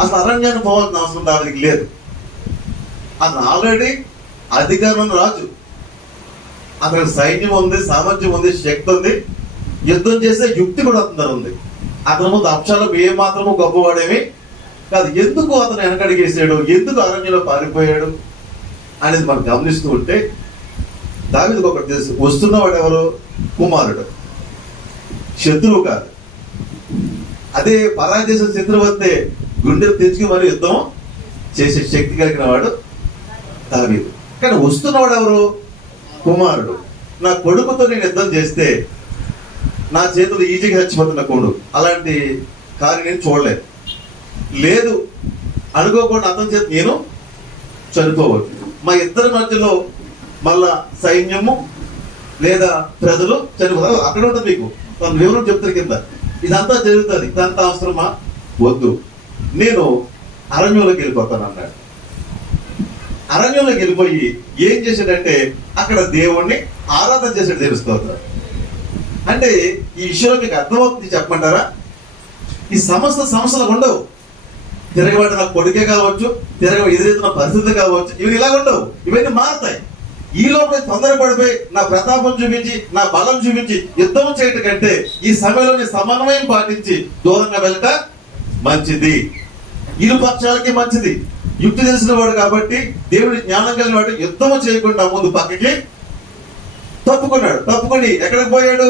అసలు అరణ్యానికి పోవాల్సిన అవసరం దానికి లేదు. అతను ఆల్రెడీ అధికారం రాజు, అతనికి సైన్యం ఉంది, సామర్థ్యం ఉంది, శక్తి ఉంది, యుద్ధం చేసే యుక్తి కూడా అతని ఉంది. అతని ముందు అబ్షాలోము ఏ మాత్రము గొప్పవాడేమి కాదు. ఎందుకు అతను వెనకడిగేసాడు, ఎందుకు అరణ్యంలో పారిపోయాడు అనేది మనం గమనిస్తూ ఉంటే దావీదుకు ఒకటి తెలుసు, వస్తున్నవాడు ఎవరు? కుమారుడు, శత్రువు కాదు. అదే పరాయి దేశం శత్రువు వస్తే గుండెలు తెచ్చుకుని మరి యుద్ధం చేసే శక్తి కలిగిన వాడు దావీదు. కానీ వస్తున్నవాడు ఎవరు? కుమారుడు. నా కొడుకుతో నేను యుద్ధం చేస్తే నా చేతులు ఈజీగా చచ్చిపోతున్న కొడుకు, అలాంటి కార్యం నేను చూడలేదు. లేదు అనుకోకుండా అతని చేతి నేను చనిపోవచ్చు. మా ఇద్దరి మధ్యలో మళ్ళా సైన్యము లేదా ప్రజలు చనిపోతారు. అక్కడ ఉంటుంది మీకు తన వివరం చెప్తారు కింద. ఇదంతా జరుగుతుంది, ఇదంతా అవసరమా? వద్దు, నేను అరణ్యంలోకి వెళ్ళిపోతాను అన్నాడు. అరణ్యంలోకి వెళ్ళిపోయి ఏం చేశాడంటే అక్కడ దేవుణ్ణి ఆరాధన చేశాడు. తెలుస్తుంది అంటే ఈ విషయంలో మీకు అర్థమవుతుంది చెప్పమంటారా? ఈ సమస్యలు ఉండవు. తిరగబడిన కొడుకే కావచ్చు, ఎదురెత్తున్న పరిస్థితి కావచ్చు, ఇవి ఇలా ఉండవు. ఇవన్నీ మారుతాయి. ఈ లోపల తొందరపడిపోయి నా ప్రతాపం చూపించి, నా బలం చూపించి యుద్ధం చేయటం కంటే ఈ సమయంలో సమన్వయం పాటించి దూరంగా వెళ్ళక మంచిది. ఇరు పక్షాలకి మంచిది. యుక్తి తెలిసిన వాడు కాబట్టి, దేవుడి జ్ఞానం కలిగిన వాడు యుద్ధము చేయకుండా ముందు పక్కకి తప్పుకున్నాడు. తప్పుకొని ఎక్కడికి పోయాడు?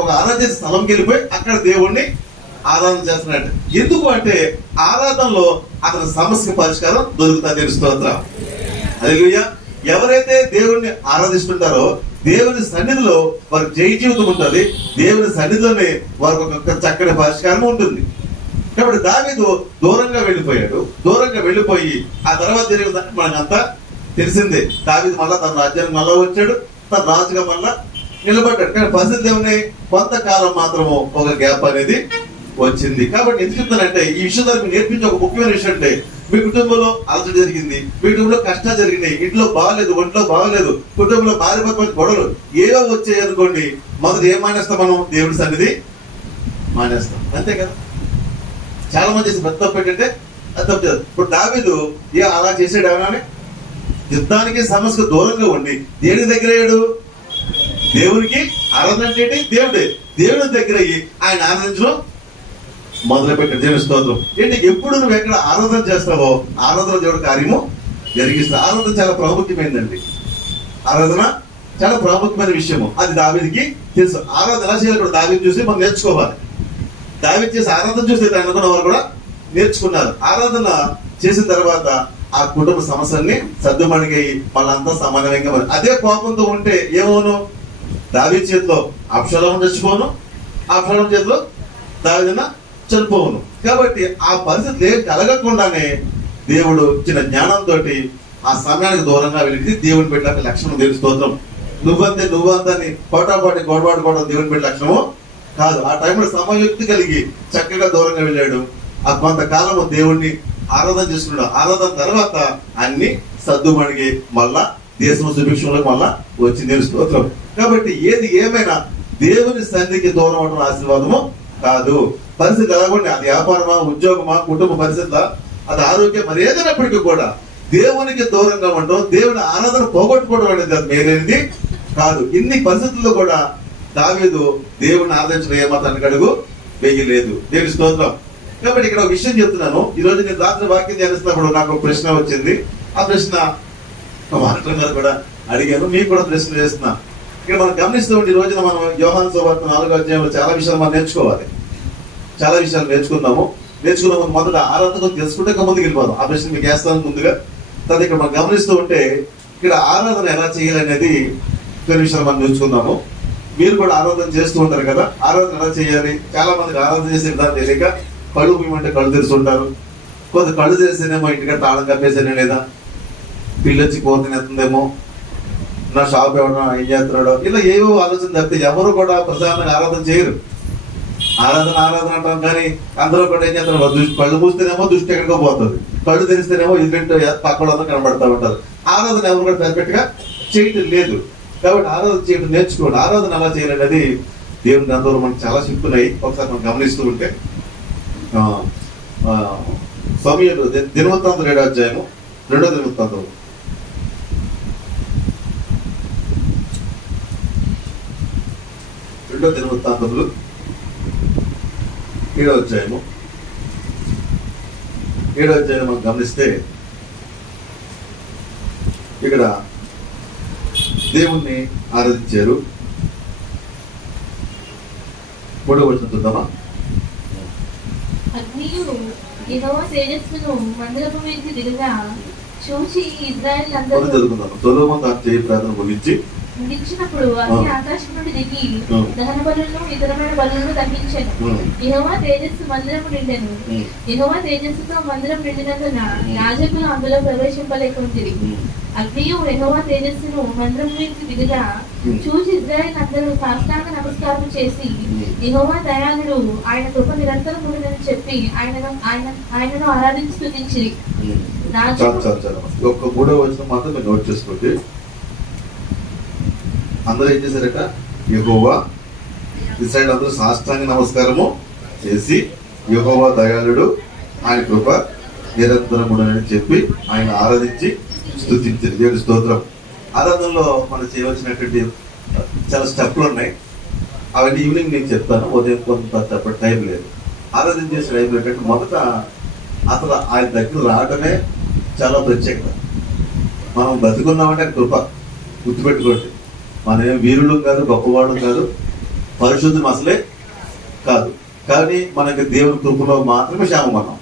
ఒక ఆరాధన స్థలంకి వెళ్ళిపోయి అక్కడ దేవుణ్ణి ఆరాధన చేస్తున్నాడు. ఎందుకు అంటే ఆరాధనలో అతని సమస్యకి పరిష్కారం దొరుకుతుంది. తెలుస్తోందా? హల్లెలూయా. ఎవరైతే దేవుణ్ణి ఆరాధిస్తుంటారో దేవుని సన్నిధిలో వారికి జయ జీవితం ఉంటుంది. దేవుని సన్నిధిలోనే వారికి ఒక చక్కటి పరిష్కారం ఉంటుంది. కాబట్టి దావీదు దూరంగా వెళ్ళిపోయాడు. దూరంగా వెళ్ళిపోయి ఆ తర్వాత జరిగిందంటే మనకంతా తెలిసిందే. దావీదు మళ్ళా తన రాజ్యానికి మళ్ళా వచ్చాడు, తన రాజుగా మళ్ళా నిలబడ్డాడు. కానీ పరిస్థితి ఏమని కొంతకాలం మాత్రము ఒక గ్యాప్ అనేది వచ్చింది. కాబట్టి ఎందుకు చెప్తానంటే ఈ విషయం మీకు నేర్పించే ఒక ముఖ్యమైన విషయం అంటే మీ కుటుంబంలో అలసట జరిగింది, మీ కుటుంబంలో కష్టాలు జరిగినాయి, ఇంట్లో బాగలేదు, ఒంట్లో బాగలేదు, కుటుంబంలో భార్య భర్త గొడవలు ఏవో వచ్చాయి అనుకోండి, మొదటి ఏం మానేస్తాం? మనం దేవుడి సన్నిధి మానేస్తాం. అంతే కదా. చాలా మంది చేసి పెద్ద తప్పు ఏంటంటే అది తప్పు చేస్తారు. ఇప్పుడు దావీదు అలా చేసాడు ఏమన్నా? యుద్ధానికి సమస్యకు దూరంగా ఉండి దేనికి దగ్గర అయ్యాడు? దేవునికి ఆరాధన అంటే దేవుడే. దేవుని దగ్గర అయ్యి ఆయన ఆరాధించడం మొదలు పెట్టాడు. దేవుని స్తోత్రం. ఏంటి, ఎప్పుడు నువ్వు ఎక్కడ ఆరాధన చేస్తావో ఆరాధన దేవుడు కార్యము జరిగిస్తా. ఆరాధన చాలా ప్రాముఖ్యమైనదండి. ఆరాధన చాలా ప్రాముఖ్యమైన విషయము. అది దావీదుకి తెలుసు. ఆరాధన ఎలా చేయాలి కూడా దావీదు చూసి మనం నేర్చుకోవాలి. దావీదు చేసి ఆరాధన చూసి అనుకున్న వారు కూడా నేర్చుకున్నారు. ఆరాధన చేసిన తర్వాత ఆ కుటుంబ సమస్యల్ని సర్దుమణిగాయి వాళ్ళంతా సమానంగా. అదే కోపంతో ఉంటే ఏమోను, దావీదు చేతిలో అబ్షాలోము చచ్చిపోను, అబ్షాలోము చేతిలో దావీదున చనిపోవును. కాబట్టి ఆ పరిస్థితులు ఏం కలగకుండానే దేవుడు ఇచ్చిన జ్ఞానంతో ఆ సమయానికి దూరంగా వెళ్ళి దేవుని పెట్టిన లక్షణం. దేవుని స్తోత్రం. నువ్వంతా అని పోటాపాటి గొడవాడుకోవడం దేవుని పెట్టిన లక్షణము కాదు. ఆ టైంలో సమయుక్తి కలిగి చక్కగా దూరంగా వెళ్ళాడు. ఆ కొంతకాలము దేవుణ్ణి ఆరాధన చేసుకున్నాడు. ఆరాధన తర్వాత అన్ని సర్దుమణిగి మళ్ళా దేశం సుభిక్షంలో మళ్ళా వచ్చింది. దేవుని స్తోత్రం. కాబట్టి ఏది ఏమైనా దేవుని సన్నిధికి దూరం అవడం ఆశీర్వాదము కాదు. పరిస్థితి ఎలాగండి, అది వ్యాపారమా, ఉద్యోగమా, కుటుంబ పరిస్థితుల, అది ఆరోగ్యం, మరి ఏదైనప్పటికీ కూడా దేవునికి దూరంగా ఉండడం, దేవుని ఆరాధన పోగొట్టుకోవడం అనేది అది మేలేనిది కాదు. ఇన్ని పరిస్థితుల్లో కూడా దావీదు దేవుని ఆరాధించడం ఏమాత్రం అడుగు వేయలేదు. దేవుని స్తోత్రం. కాబట్టి ఇక్కడ ఒక విషయం చెప్తున్నాను. ఈ రోజు నేను రాత్రి వాక్యం ధ్యానిస్తున్నప్పుడు నాకు ఒక ప్రశ్న వచ్చింది. ఆ ప్రశ్న మాస్టర్ గారు కూడా అడిగాను, మీకు కూడా ప్రశ్న చేస్తున్నా. ఇక్కడ మనం గమనిస్తూ ఉంటే ఈ రోజున మనం యోహాను సువార్త 4వ అధ్యాయంలో చాలా విషయాలు మనం నేర్చుకోవాలి. చాలా విషయాలు నేర్చుకున్నాము. మొదట ఆరాధన తెలుసుకుంటే ముందుకు వెళ్ళిపోదాం. ఆ ప్రశ్న మీకు వేస్తాను ముందుగా. తర్వాత ఇక్కడ మనం గమనిస్తూ ఉంటే ఇక్కడ ఆరాధన ఎలా చేయాలనేది కొన్ని విషయాలు మనం నేర్చుకుందాము. మీరు కూడా ఆరాధన చేస్తూ ఉంటారు కదా. ఆరాధన ఎలా చేయాలి? చాలా మందికి ఆరాధన చేసే విధానం తెలియక కళ్ళు పూయమంటే కళ్ళు తెరుస్తుంటారు. కొంత కళ్ళు తెరిస్తేనేమో ఇంటికి తాళం కప్పేసేనే, లేదా పిల్లొచ్చి పోతేనేస్తుందేమో, నా షాప్ ఎవడో ఏం చేస్తున్నాడో, ఇలా ఏవో ఆలోచన తప్పితే ఎవరు కూడా ప్రధానంగా ఆరాధన చేయరు. ఆరాధన అంటాం కానీ అందరూ కూడా ఏం చేస్తారు? కళ్ళు మూస్తేనేమో దృష్టి ఎక్కడికో పోతుంది, కళ్ళు తెరిస్తేనేమో ఇదింటో పక్కన కనబడతా ఉంటారు. ఆరాధన ఎవరు కూడా పర్ఫెక్ట్ గా చేయటం లేదు. కాబట్టి ఆరాధన చేయడం నేర్చుకోండి. ఆరాధన ఎలా చేయాలనేది దేవుని గ్రంథంలో మనకు చాలా చెప్తున్నాయి. ఒకసారి మనం గమనిస్తూ ఉంటే సమయంలో దినవృత్తాంతం 7వ అధ్యాయము 2వ దినవృత్తాంతం 2వ దినవృత్తాంతములు 7వ అధ్యాయము మనం గమనిస్తే ఇక్కడ దేవుణ్ణి ఆరాధించారు. 3వ వచనం చూద్దామా? అగ్నియు యెహోవా తేజస్సును మందిరపు మీదికి దిగగా చూసి ఇశ్రాయేలీయులందరూ చదువుకుందాం. సొలొమోను తన చేయి ప్రార్థన ముగించినప్పుడు అగ్ని ఆకాశం నుండి దిగి దహన బలులను ఇతరమైన బలులను దహించెను. యెహోవా తేజస్సు మందిరము నిండెను. యెహోవా తేజస్సుతో మందిరం నిండినందున యాజకులు అందులో ప్రవేశింపలేకుండిరి. అగ్నియు యెహోవా తేజస్సును మందిరం మీదికి దిగగా చూసి ఇశ్రాయేలీయులందరూ సాష్టాంగ నమస్కారం చేసి యెహోవా దయాళుడు, ఆయన కృప నిరంతరం ఉండునని చెప్పి ఆయనను ఆరాధించి స్తుతించిరి. ఒక్క 3వ వచనం మాత్రం మీరు నోట్ చేసుకోండి. అందరూ ఏం చేశారట? యెహోవా, ఇశ్రాయేలు అందరూ సాష్టాంగ నమస్కారము చేసి యెహోవా దయాళుడు, ఆయన కృప నిరంతరం ఉండునని చెప్పి ఆయన ఆరాధించి స్తుతించారు. దేవుని స్తోత్రం. ఆరాధనలో మనం చేయవలసినటువంటి చాలా స్టెప్లు ఉన్నాయి. అవన్నీ ఈవినింగ్ నేను చెప్తాను. ఉదయం కొంత చెప్పే టైం లేదు. ఆరాధన చేసే టైం ఏంటంటే మొదట అసలు ఆయన దగ్గర రావడమే చాలా ప్రత్యేకత. మనం బతుకున్నామంటే కృప. గుర్తుపెట్టుకోండి, మనం ఏం వీరులు కాదు, గొప్పవాడు కాదు, పరిశుద్ధం అసలే కాదు. కానీ మనకి దేవుని కృపలో మాత్రమే క్షేమం అన్నాం.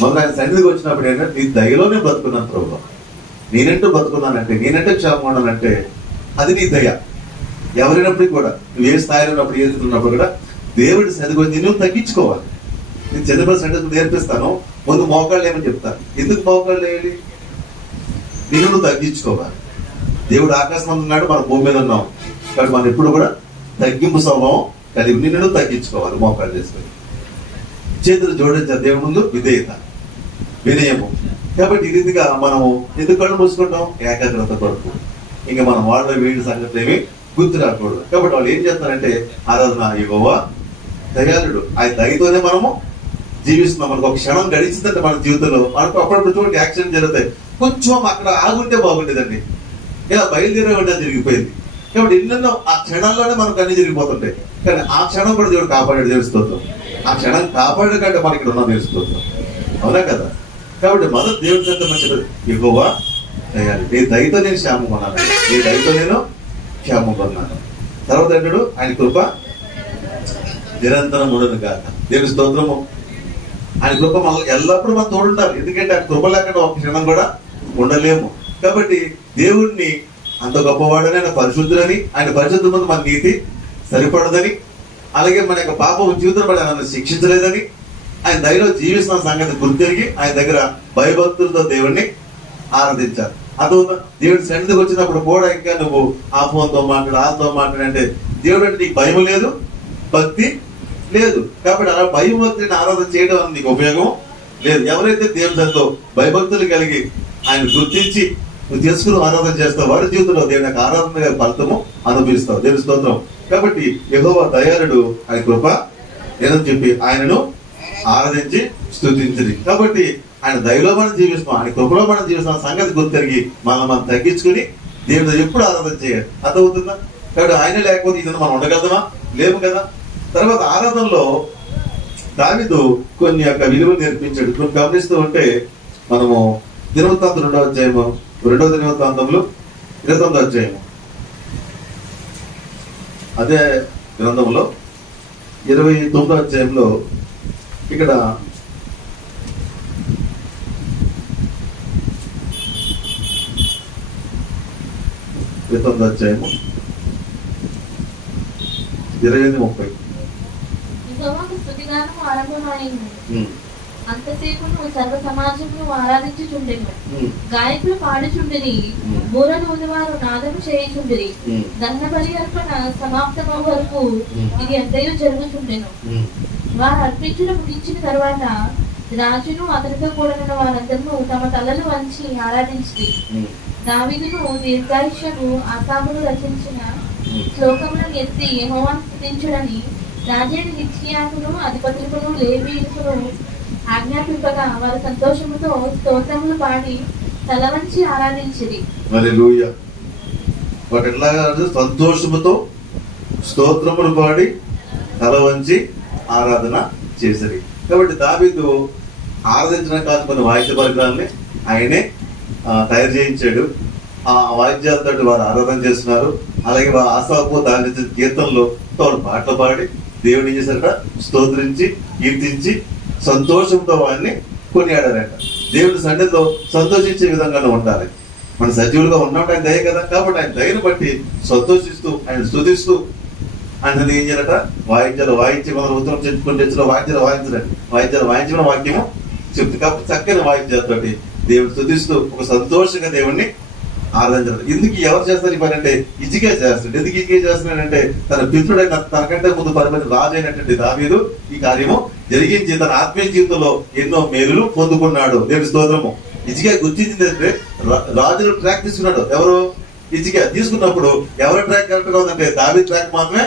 మొదలు ఆయన సన్నిధికి వచ్చినప్పుడు ఏంటంటే నీ దయలోనే బ్రతుకున్నాను ప్రభు, నేనంటూ బ్రతుకున్నానంటే, నేనంటే క్షేమం ఉన్నానంటే అది నీ దయ. ఎవరైనప్పటికీ కూడా నువ్వు ఏ స్థాయిలో ఉన్నప్పుడు, ఏ స్థితిలో ఉన్నప్పుడు కూడా దేవుడి సన్నిధికి వచ్చి నువ్వు తగ్గించుకోవాలి. నేను చిన్నపిల్లల సన్నిధికి నేర్పిస్తాను, ముందు మోకాళ్ళు ఏమని చెప్తాను. ఎందుకు మోకాళ్ళు వేయాలి? నిన్ను నువ్వు తగ్గించుకోవాలి. దేవుడు ఆకాశం ఉన్నాడు, మన భూమి మీద ఉన్నాం. కాబట్టి మనం ఎప్పుడు కూడా తగ్గింపు స్వభావం కలిగి నిన్ను నువ్వు తగ్గించుకోవాలి. మోకాళ్ళు చేసుకొని చేతులు జోడించాలి దేవుడి ముందు, విధేయత, వినయము. కాబట్టి ఈ రీతిగా మనము ఎందుకు కళ్ళు మూసుకుంటాం? ఏకాగ్రత కొరకు. ఇంకా మనం వాళ్ళ వీడి సంగతి ఏమి గుర్తు రాకూడదు. కాబట్టి వాళ్ళు ఏం చేస్తారంటే ఆరాధన యెహోవా దయాళుడు, ఆయన దయతోనే మనము జీవిస్తున్నాం. మనకు ఒక క్షణం గడిచిందంటే మన జీవితంలో మనకు అప్పుడప్పుడు చూడండి యాక్సిడెంట్ జరుగుతాయి. కొంచెం అక్కడ ఆగుంటే బాగుండేదండి, ఇలా బయలుదేరే ఉంటే జరిగిపోయింది. కాబట్టి ఎన్నెన్నో ఆ క్షణంలోనే మనకు అన్ని జరిగిపోతుంటాయి. కానీ ఆ క్షణం కూడా దేవుడు కాపాడాడు, తెలుస్తుంది. ఆ క్షణం కాపాడాడు కంటే మనకి ఇక్కడ ఉన్నది తెలుస్తుంది. అవునా కదా? కాబట్టి మొదటి దేవుడి కంటే మంచిది యెహోవా దయాళుడు, నీ దయతో నేను క్షేమం కొన్నాను, నీ దయతో నేను క్షేమం కొన్నాను. తర్వాత అంటాడు ఆయన కృప నిరంతరం ఉండదు కాక. దేవుని స్తోత్రము. ఆయన కృప మనం ఎల్లప్పుడూ మనం తోడుండాలి. ఎందుకంటే ఆయన కృప లేకుండా ఒక క్షణం కూడా ఉండలేము. కాబట్టి దేవుణ్ణి అంత గొప్పవాడని, ఆయన పరిశుద్ధులని, ఆయన పరిశుద్ధం ముందు మన నీతి సరిపడదని, అలాగే మన యొక్క పాపం జీవితం పడి ఆయన శిక్షించలేదని, ఆయన దయలో జీవిస్తున్న సంగతి గుర్తిరిగి ఆయన దగ్గర భయభక్తులతో దేవుణ్ణి ఆరాధించాలి. అదవుతా దేవుడి సన్నిధికి వచ్చినప్పుడు కూడా ఇంకా నువ్వు ఆ ఫోన్తో మాట్లాడు, ఆతో మాట్లాడంటే దేవుడు అంటే నీకు భయం లేదు, భక్తి లేదు. కాబట్టి అలా భయభక్తిని ఆరాధన చేయడం వల్ల నీకు ఉపయోగం లేదు. ఎవరైతే దేవుని సన్నిధిలో భయభక్తులు కలిగి ఆయన గుర్తించి నువ్వు తెలుసుకుని ఆరాధన చేస్తావు, వారి జీవితంలో దేవుని యొక్క ఆరాధన ఫలితము అనుభవిస్తావు. దేవుని స్తోత్రం. కాబట్టి యెహోవా దయాళుడు, ఆయన కృప నేనని చెప్పి ఆయనను ఆరాధించి స్తుతించింది. కాబట్టి ఆయన దయలో మనం జీవిస్తాం, ఆయన కృపలో మనం జీవిస్తాం సంగతి గుర్తిరిగి మనం తగ్గించుకుని దేవుడు ఎప్పుడు ఆరాధన చేయాలి. అర్థమవుతుందా? కాబట్టి ఆయన లేకపోతే ఇది మనం ఉండగలమా? లేము కదా. తర్వాత ఆరాధనలో దావీదు కొన్ని యొక్క విలువలు నేర్పించాడు. కొన్ని గమనిస్తూ ఉంటే మనము దినవృత్తాంతం 2వ అధ్యాయము, 2వ దినవృత్తాంతంలో 29వ అధ్యాయము, అదే గ్రంథంలో 29వ అధ్యాయంలో ఇక్కడ 29వ అధ్యాయము 28-30. యెహోవాకు స్తుతిగానము ఆరంభమైంది. అంతసేపు నువ్వు సర్వ సమాజంలో ఆరాధించుచుండెను. గాయకులు పాడుచుండిరి, బూరలు ఊదువారు నాదము చేయుచుండిరి. దహన బలి అర్పణ సమాప్తమవు వరకు ఇది ఎంతయో జరుగుచుండెను. వారు అర్పించిన ముగించిన తరువాత రాజును అతనితో కూడిన వారందరూ తమ తలలు వంచి ఆరాధించి దావీదును దీర్ఘాయుష్యకు ఆసాములు రచించిన శ్లోకములను ఎత్తి యెహోవాను స్తుతించుడని రాజైన హిజ్కియాకును అధిపతులకును లేవీయులకును ఆజ్ఞాపింపగా వారు సంతోషముతో స్తోత్రములు పాడి తల వంచి ఆరాధించిరి. హల్లెలూయా. వాటి ఎట్లాగా సంతోషముతో స్తోత్రములు పాడి తల వంచి ఆరాధన చేసిరి. కాబట్టి దావీదు ఆరాధించడం కాదు, కొన్ని వాయిద్య పరికరాలని ఆయనే తయారు చేయించాడు. ఆ వాయిద్యాలతో వారు ఆరాధన చేస్తున్నారు. అలాగే వారు ఆశాపు దాని కీర్తనలో వారు పాటలు పాడి దేవుడు ఏం చేశారట? స్తోత్రించి కీర్తించి సంతోషంతో వాడిని కొనియాడారట. దేవుడి సన్నిధిలో సంతోషించే విధంగానే ఉండాలి. మన సజీవులుగా ఉన్నప్పుడు ఆయన దయ కదా. కాబట్టి ఆయన దయను బట్టి సంతోషిస్తూ ఆయన స్తుతిస్తూ ఆయన ఏం చేయాలట? వాయిద్యాలు వాయించి మన ఉత్తరం చెప్పుకుని తెచ్చిన వాయిద్యాలు వాయించడండి, వాయిద్యాలు వాయించిన వాక్యము చెప్తుంది. కాబట్టి చక్కని వాయిద్యాలతోటి దేవుడు స్తుతిస్తూ ఒక సంతోషంగా దేవుణ్ణి ఆరాధించారు. ఎందుకు ఎవరు చేస్తారు ఈ పని అంటే హిజ్కియా చేస్తాడు. ఎందుకు హిజ్కియా చేస్తున్నాడంటే తన పితృడైన తనకంటే ముందు 10 మంది రాజు అయినటువంటి దావీదు ఈ కార్యము జరిగించి తన ఆత్మీయ జీవితంలో ఎన్నో మేలులు పొందుకున్నాడు. దేవుని స్తోత్రము. హిజ్కియా గుర్తించింది అంటే రాజులు ట్రాక్ తీసుకున్నాడు. ఎవరు? హిజ్కియా తీసుకున్నప్పుడు ఎవరి ట్రాక్ కరెక్ట్ గా ఉందంటే దావీదు ట్రాక్ మాత్రమే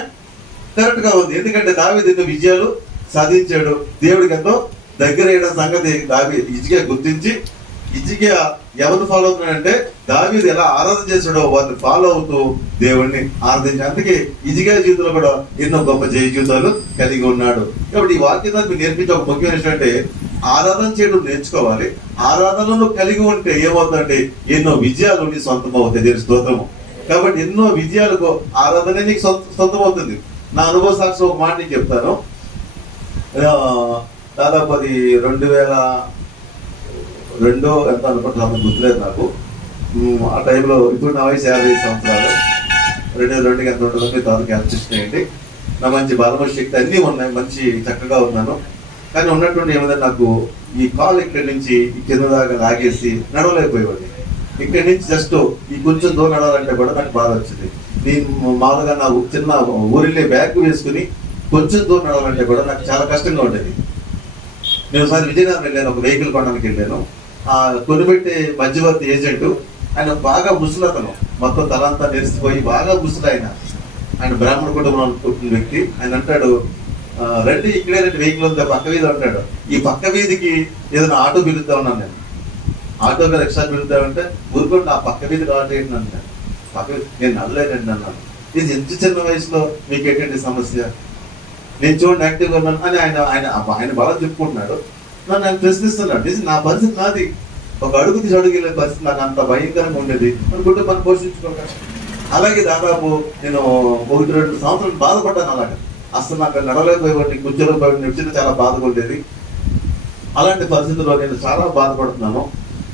కరెక్ట్ గా ఉంది. ఎందుకంటే దావీదు ఎన్నో విజయాలు సాధించాడు, దేవుడికి ఎంతో దగ్గర అయ్యడం సంగతి హిజ్కియా గుర్తించి హిజ్కియా ఎవరిని ఫాలో అవుతున్నాడంటే దావీదు ఎలా ఆరాధన చేశాడో వారిని ఫాలో అవుతూ దేవుడిని ఆరాధించి, అందుకే హిజ్కియా జీవితంలో కూడా ఎన్నో గొప్ప జయ జీవితాలు కలిగి ఉన్నాడు. కాబట్టి ఈ వాక్యం మీకు నేర్పించే ఒక ముఖ్యమైన విషయం అంటే ఆరాధన చేయడం నేర్చుకోవాలి. ఆరాధనలు కలిగి ఉంటే ఏమవుతుందంటే ఎన్నో విజయాలు నీ సొంతం అవుతాయి. దేవుని స్తోత్రము. కాబట్టి ఎన్నో విజయాలకు ఆరాధన నీకు సొంతం అవుతుంది. నా అనుభవ సాక్షి ఒక మాట నీకు చెప్తాను. దాదాపు అది 2002 ఎంత అనుకుంటున్నాను, గుర్తులేదు నాకు. ఆ టైంలో, ఇప్పుడు నా వయసు 55 సంవత్సరాలు, 2002కి ఎంత ఉంటుందో మీ తర్వాత క్యాల్కులేషన్ చేయండి. నా మంచి బలమ శక్తి అన్నీ ఉన్నాయి, మంచి చక్కగా ఉన్నాను. కానీ ఉన్నటువంటి ఏమైనా నాకు ఈ కాలు ఇక్కడి నుంచి ఈ కింద దాకా లాగేసి నడవలేకపోయేవాడిని. ఇక్కడి నుంచి జస్ట్ ఈ కొంచెం దూరం నడవాలంటే కూడా నాకు బాధ వచ్చింది. నేను మామూలుగా నా చిన్న ఊరిలో బ్యాగ్ వేసుకుని కొంచెం దూరం నడవాలంటే కూడా నాకు చాలా కష్టంగా ఉండేది. నేను ఒకసారి విజయనగరం వెళ్ళాను, ఒక వెహికల్ కొనడానికి వెళ్ళాను. ఆ కొనిపెట్టే మధ్యవర్తి ఏజెంట్, ఆయన బాగా ముసలతను, మొత్తం తలంతా నెరిసిపోయి బాగా ముసలు. ఆయన బ్రాహ్మణ కుటుంబంలో పుట్టిన వ్యక్తి. ఆయన అంటాడు, రండి ఇక్కడే రెండు వెహికల్ ఉంది, పక్క వీధి అంటాడు. ఈ పక్క వీధికి ఏదైనా ఆటో పిలుద్దాం ఉన్నాను నేను. ఆటోగా రిక్షా పిలుద్దామంటే ఊరుకోండి, ఆ పక్క వీధికి ఆటో ఏంటి అన్నాను. పక్క నేను నడలేనండి అన్నాను. ఇది ఎంత చిన్న వయసులో మీకు ఏంటంటే సమస్య, నేను చూడండి యాక్టివ్గా ఉన్నాను అని ఆయన ఆయన ఆయన బాగా చెప్పుకుంటున్నాడు. నన్ను ఆయన ప్రశ్నిస్తున్నాడు. నా పరిస్థితి నాది, ఒక అడుగు తీసి అడుగులే పరిస్థితి నాకు అంత భయంకరంగా ఉండేది. అనుకుంటే మనం పోషించుకోవాలి. అలాగే దాదాపు నేను 1-2 సంవత్సరాలు బాధపడ్డాను. అలాగే అసలు నాకు నడలేకపోయేవాడిని, కూర్చోలో నిలిచిన చాలా బాధగా ఉండేది. అలాంటి పరిస్థితుల్లో నేను చాలా బాధపడుతున్నాను.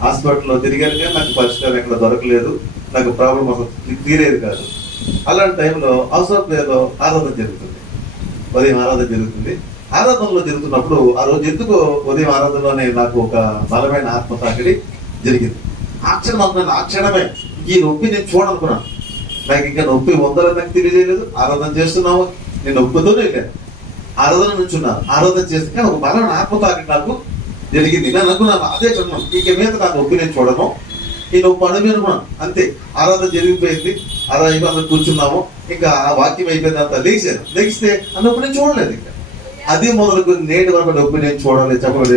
హాస్పిటల్లో తిరిగాను కానీ నాకు పరిష్కారం ఎక్కడ దొరకలేదు, నాకు ప్రాబ్లం అసలు తీరేది కాదు. అలాంటి టైంలో అవసరం ప్లేలో ఆరాధన జరుగుతుంది, ఉదయం ఆరాధన జరుగుతుంది. ఆరాధనలో జరుగుతున్నప్పుడు ఆ రోజు ఎందుకు ఉదయం ఆరాధనలోనే నాకు ఒక బలమైన ఆత్మ తాకిడి జరిగింది. ఆ క్షణమే ఈ నొప్పి నేను చూడనుకున్నాను. నాకు ఇంకా నొప్పి ఉందని నాకు తెలియజేయలేదు. ఆరాధన చేస్తున్నాము, నేను నొప్పితోనే వెళ్ళాను. ఆరాధన నుంచి ఉన్నాను, ఆరాధన చేస్తే కానీ ఒక బలమైన ఆత్మ తాకిడి నాకు జరిగింది. నేను అనుకున్నాను అదే క్షణం ఇక మీద నాకు నొప్పి నేను చూడను, ఈ నొప్పి అడవి అనుకున్నాను. అంతే, ఆరాధన జరిగిపోయింది. ఆరాధన అందరూ కూర్చున్నాము, ఇంకా ఆ వాక్యం అయిపోయింది. అంతా లేచితే ఆ నొప్పి నేను చూడలేదు. ఇంకా అది మొదలుకు నేటి వరకు నొప్పి నేను చూడలేదు. చెప్పలేదు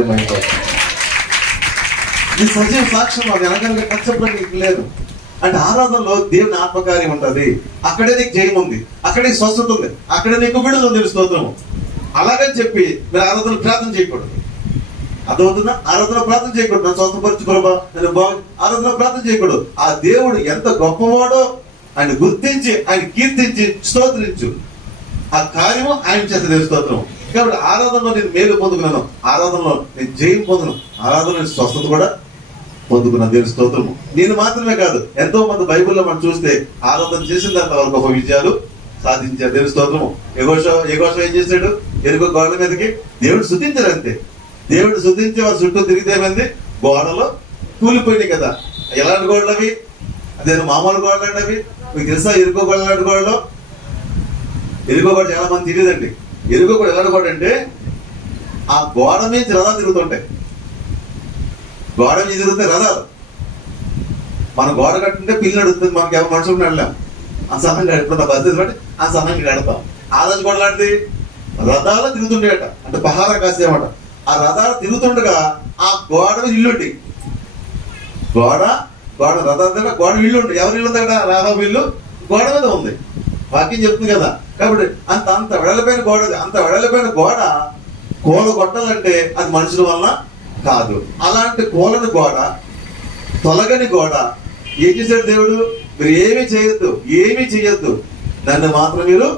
ఈ సజీవ సాక్ష్యం వెనకాల కష్టపడడానికి లేదు. అంటే ఆరాధనలో దేవుని ఆత్మకార్యం ఉంటుంది, అక్కడే నీకు జయం ఉంది, అక్కడే స్వస్థత ఉంది, అక్కడే నీకు విడుదల ఉంది. స్తోత్రము. అలాగని చెప్పి మీరు ఆరాధన ప్రార్థన చేయకూడదు. అర్థమవుతుందా? ఆరాధన ప్రార్థన చేయకూడదు. నన్ను స్వస్థపరచు ప్రభా, నేను ఆరాధన ప్రార్థన చేయకూడదు. ఆ దేవుడు ఎంత గొప్పవాడో ఆయన గుర్తించి, ఆయన కీర్తించి స్తోత్రించు. ఆ కార్యము ఆయన చేత స్తోత్రం. కాబట్టి ఆరాధనలో నేను మేలు పొందుకున్నాను, ఆరాధనలో నేను జయం పొందును, ఆరాధనలో స్వస్థత కూడా పొందుకున్న దేవుని స్తోత్రము. నేను మాత్రమే కాదు, ఎంతో మంది బైబిల్లో మనం చూస్తే ఆరాధన చేసిన తర్వాత వారు గొప్ప విజయాలు సాధించారు. దేవుని స్తోత్రము. యెహోషువ ఏం చేశాడు? ఎరుకో గోడల మీదకి దేవుడు స్తుతించారు. అంతే, దేవుడు స్తుతించి వారు చుట్టూ తిరిగితే ఏమైంది? గోడలు కూలిపోయినాయి కదా. ఎలాంటి గోడలు అవి? అదే మామూలు గోడలు అండి అవి. మీకు తెలుసా ఎరుకో గోడ ఎలాంటి గోడలో? ఎరుకో గోడ చాలా మంది తెలియదండి. ఎరుకో గోడ ఎలాంటి గోడ అంటే ఆ గోడ మీద రథాలు తిరుగుతుంటాయి. గోడ మీద తిరుగుతాయి రథాలు. మన గోడ కట్టుంటే పిల్లి నడుస్తుంది, మనకి ఎవరు మనుషులు నడలేం. ఆ సమయంగా ఎప్పుడు పరిస్థితి బట్టి ఆ సమయంగా కడతాం. ఆ రోజు గోడ లాంటిది రథాలు తిరుగుతుండేట, అంటే పహారా కాసేమాట. ఆ రథాలు తిరుగుతుండగా ఆ గోడ మీద ఇల్లుండి, గోడ రథాలు గోడ ఇల్లు ఉంటుంది. ఎవరి ఇల్లు ఉంది? రాఘవ ఇల్లు గోడ మీద ఉంది. వాక్యం చెప్తుంది కదా. కాబట్టి అంత వెడలిపోయిన గోడ, అంత వెడలిపోయిన గోడ కూల కొట్టాలంటే అది మనుషుల వల్ల కాదు. అలాంటి కూలని గోడ, తొలగని గోడ ఏం చేశాడు దేవుడు? మీరు ఏమీ చేయొద్దు, నన్ను మాత్రం మీరు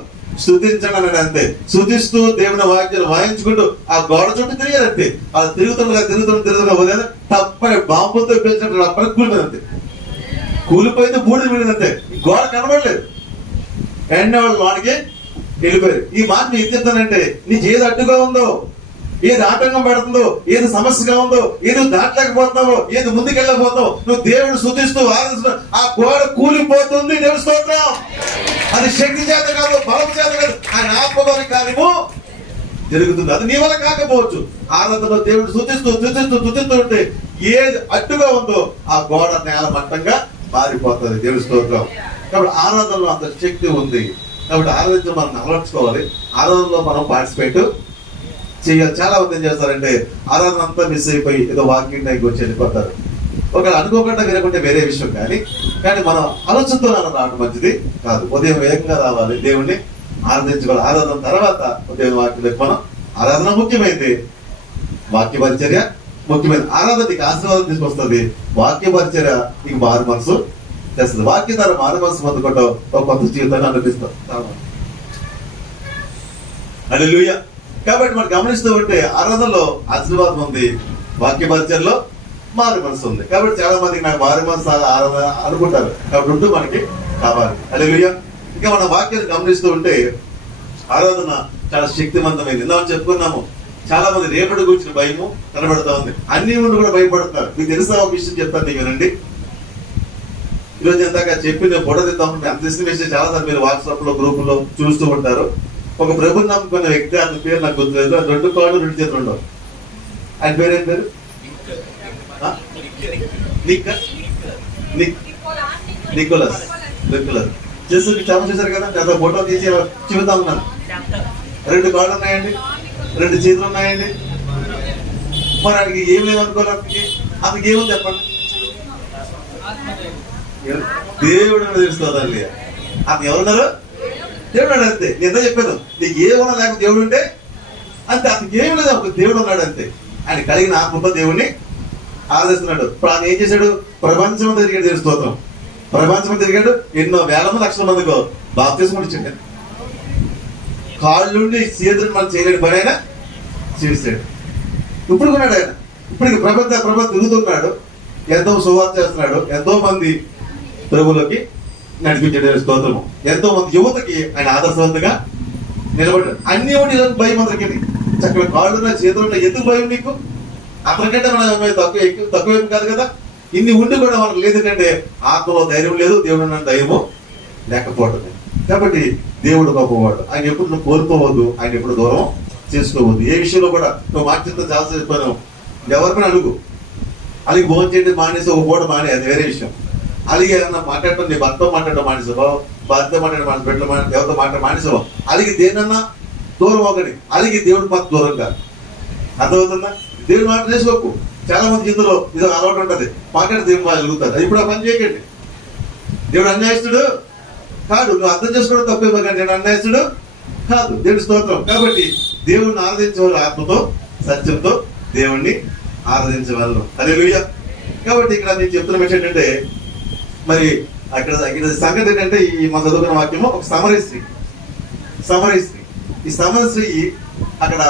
స్తుతించండి అన్నాడు. అంతే, స్తుతిస్తూ దేవుని వాక్యాలు వాయించుకుంటూ ఆ గోడ చుట్టూ తిరిగారు. అంతే, అది తిరుగుతుండగా ఉదయం తప్పని బాంబులతో పెంచినట్టు తప్పని కూలిపోయింది. కూలిపోయింది, బూడిద మిగిలింది. అంతే, గోడ కనబడలేదు. వెంటనే వాళ్ళు వాడికి వెళ్ళిపోయారు. ఈ మాట నీకు చెప్తానంటే, నీకు ఏది అడ్డుగా ఉందో, ఏది ఆటంకం పెడుతుందో, ఏది సమస్యగా ఉందో, ఏది దాటలేకపోతున్నావో, ఏది ముందుకెళ్ళకపోతావో, నువ్వు దేవుడు స్తుతిస్తూ ఆరాధిస్తూ ఆ గోడ కూలిపోతుంది. దేవుని స్తోత్రం. అది శక్తి చేత కాదు, బలం చేత కాదు, ఆయన ఆత్మలోని కార్యము జరుగుతుంది. అది నీ వల్ల కాకపోవచ్చు. ఆరాధనలో దేవుడు స్తుతిస్తూ ఉంటే ఏది అడ్డుగా ఉందో ఆ గోడ నేల మట్టంగా మారిపోతుంది. దేవుని స్తోత్రం. కాబట్టి ఆరాధనలో అంత శక్తి ఉంది. కాబట్టి ఆరాధనలో మనం అలవర్చుకోవాలి, ఆరాధనలో మనం పార్టిసిపేట్ చేయాలి. చాలా మంది ఏం చేస్తారంటే ఆరాధన అంతా మిస్ అయిపోయి ఏదో వాకింగ్ టైంకి వచ్చి వెళ్ళిపోతారు. ఒకవేళ అనుకోకుండా వినకుంటే వేరే విషయం, కానీ మనం ఆలోచనతో రావడం మంచిది కాదు. ఉదయం వేగంగా రావాలి, దేవుణ్ణి ఆరాధించుకోవాలి. ఆరాధన తర్వాత ఉదయం వాక్యం మనం ఆరాధన ముఖ్యమైనది, వాక్య పరిచర్య ముఖ్యమైనది. ఆరాధన నీకు ఆశీర్వాదం తీసుకొస్తుంది, వాక్య పరిచర్య నీకు మారు మనసు చేస్తుంది. వాక్య ద్వారా మారు మనసు పొందుకుంటావు, ఒక కొత్త జీవితాన్ని అనిపిస్తావు. హల్లెలూయా. కాబట్టి మనం గమనిస్తూ ఉంటే ఆరాధనలో ఆశీర్వాదం ఉంది, వాక్య పరిచయంలో మారు మనసు ఉంది. కాబట్టి చాలా మందికి నాకు మారు మనసు ఆరాధన అనుకుంటారు. కాబట్టి రెండు మనకి కావాలి. హల్లెలూయా. ఇంకా మన వాక్యాన్ని గమనిస్తూ ఉంటే ఆరాధన చాలా శక్తివంతమైంది. ఇందాక చెప్పుకున్నాము, చాలా మంది రేపటి గురించిన భయము కనబడతా ఉంది. అన్ని ఉండి కూడా భయపడుతున్నారు. మీకు తెలుసా ఒక విషయం చెప్తాను, నీకు వినండి. ఈరోజు ఎందాక చెప్పి నేను ఫోటో తీద్దాం అంత ఇష్టం వేసి చాలా సార్లు మీరు వాట్సాప్ లో గ్రూపుల్లో చూస్తూ ఉంటారు. ఒక ప్రభుని నమ్ముకున్న వ్యక్తి, అతని పేరు నాకు గుర్తులేదు, 2 కాళ్ళు 2 చేతులు ఉండవు. ఆయన పేరు ఏం పేరు? నికోలస్. చేసి చాలా చూసారు కదా, అతను ఫోటో తీసి చూపుతా ఉన్నాను. 2 కాళ్ళు ఉన్నాయండి, 2 చేతులు ఉన్నాయండి. మరి ఆయనకి ఏం లేదనుకోవాలి, అతనికి ఏమని చెప్పండి. దేవుడు తెలుస్తుంది తల్లి. అతను ఎవరున్నారు? దేవుడు ఉన్నాడు అంతే. నేను ఎంత చెప్పాను, నీకు ఏమన్నా లేక దేవుడు ఉంటే అంతే. అతనికి ఏం లేదు, ఒక దేవుడు ఉన్నాడు అంతే. ఆయన కలిగిన ఆత్మతో దేవుడిని ఆరాధిస్తున్నాడు. ఇప్పుడు ఆయన ఏం చేశాడు? ప్రపంచం తిరిగాడు. దేవుని స్తోత్రం. ప్రపంచం తిరిగాడు. ఎన్నో వేల మంది, లక్షల మందికి బాప్తిస్మం ఇచ్చాడు. కాళ్ళుండి చేతులు మనం చేయలేని పని ఆయన చేశాడు. ఇప్పుడు కొన్నాడు ఆయన. ఇప్పటికి ప్రపంచ తిరుగుతున్నాడు, ఎంతో సువార్త చేస్తున్నాడు, ఎంతో మంది ప్రభువులకి నడిపించాడు. స్తోత్రము. ఎంతో మంది యువతకి ఆయన ఆదర్శవంతంగా నిలబడ్డాడు. అన్ని ఒకటి భయం అందరికీ. చక్కగా కాళ్ళున్న చేతులున్న ఎందుకు భయం నీకు? అతనికంటే మనం తక్కువ కాదు కదా. ఇన్ని ఉండి కూడా మనకు లేదంటే ఆత్మలో ధైర్యం లేదు, దేవుడు అన్న ధైర్యము లేకపోవడం. కాబట్టి దేవుడు గొప్పవాడు. ఆయన ఎప్పుడు నువ్వు కోరుకోవద్దు, ఆయన ఎప్పుడు దూరం చేసుకోవద్దు. ఏ విషయంలో కూడా నువ్వు మాట్లాడితే చాలా చెప్పాను, ఎవరికైనా అడుగు. అలాగే భోజనం చేయడం మానేసి ఒక పూట మానే, అది వేరే విషయం. అలాగే ఏమన్నా మాట్లాడటం, నీ భర్తతో మాట్లాడటం మానేసావా, భార్యతో మాట్లాడడం మానేసి, బిడ్డలు ఎవరితో మాట్లాడ మానేసావా, అలాగే దేనన్నా దూరం ఒకటి, అలాగే దేవుడి పక్క దూరంగా. అర్థమవుతుందా? దేవుడు మాట చేసుకోకు. చాలా మంది జీవితంలో ఇది అలవాటు ఉంటుంది, మాట్లాడి దేవుడు వాళ్ళు అడుగుతారు. ఇప్పుడు ఆ పని చేయకండి. దేవుడు అన్యాయస్తుడు కాదు. నువ్వు అర్థం చేసుకోవడం తప్పే, కానీ నేను అన్యాయస్తుడు కాదు. దేవుడి స్తోత్రం. కాబట్టి దేవుడిని ఆరాధించేవాళ్ళు ఆత్మతో సత్యంతో దేవుణ్ణి ఆరాధించగలను. హల్లెలూయా. కాబట్టి ఇక్కడ నేను చెప్తున్న విషయం ఏంటంటే, మరి అక్కడ సంగతి ఏంటంటే, ఈ మన చదువుకున్న వాక్యము ఒక సమరీ స్త్రీ. ఈ సమరీ స్త్రీ అక్కడ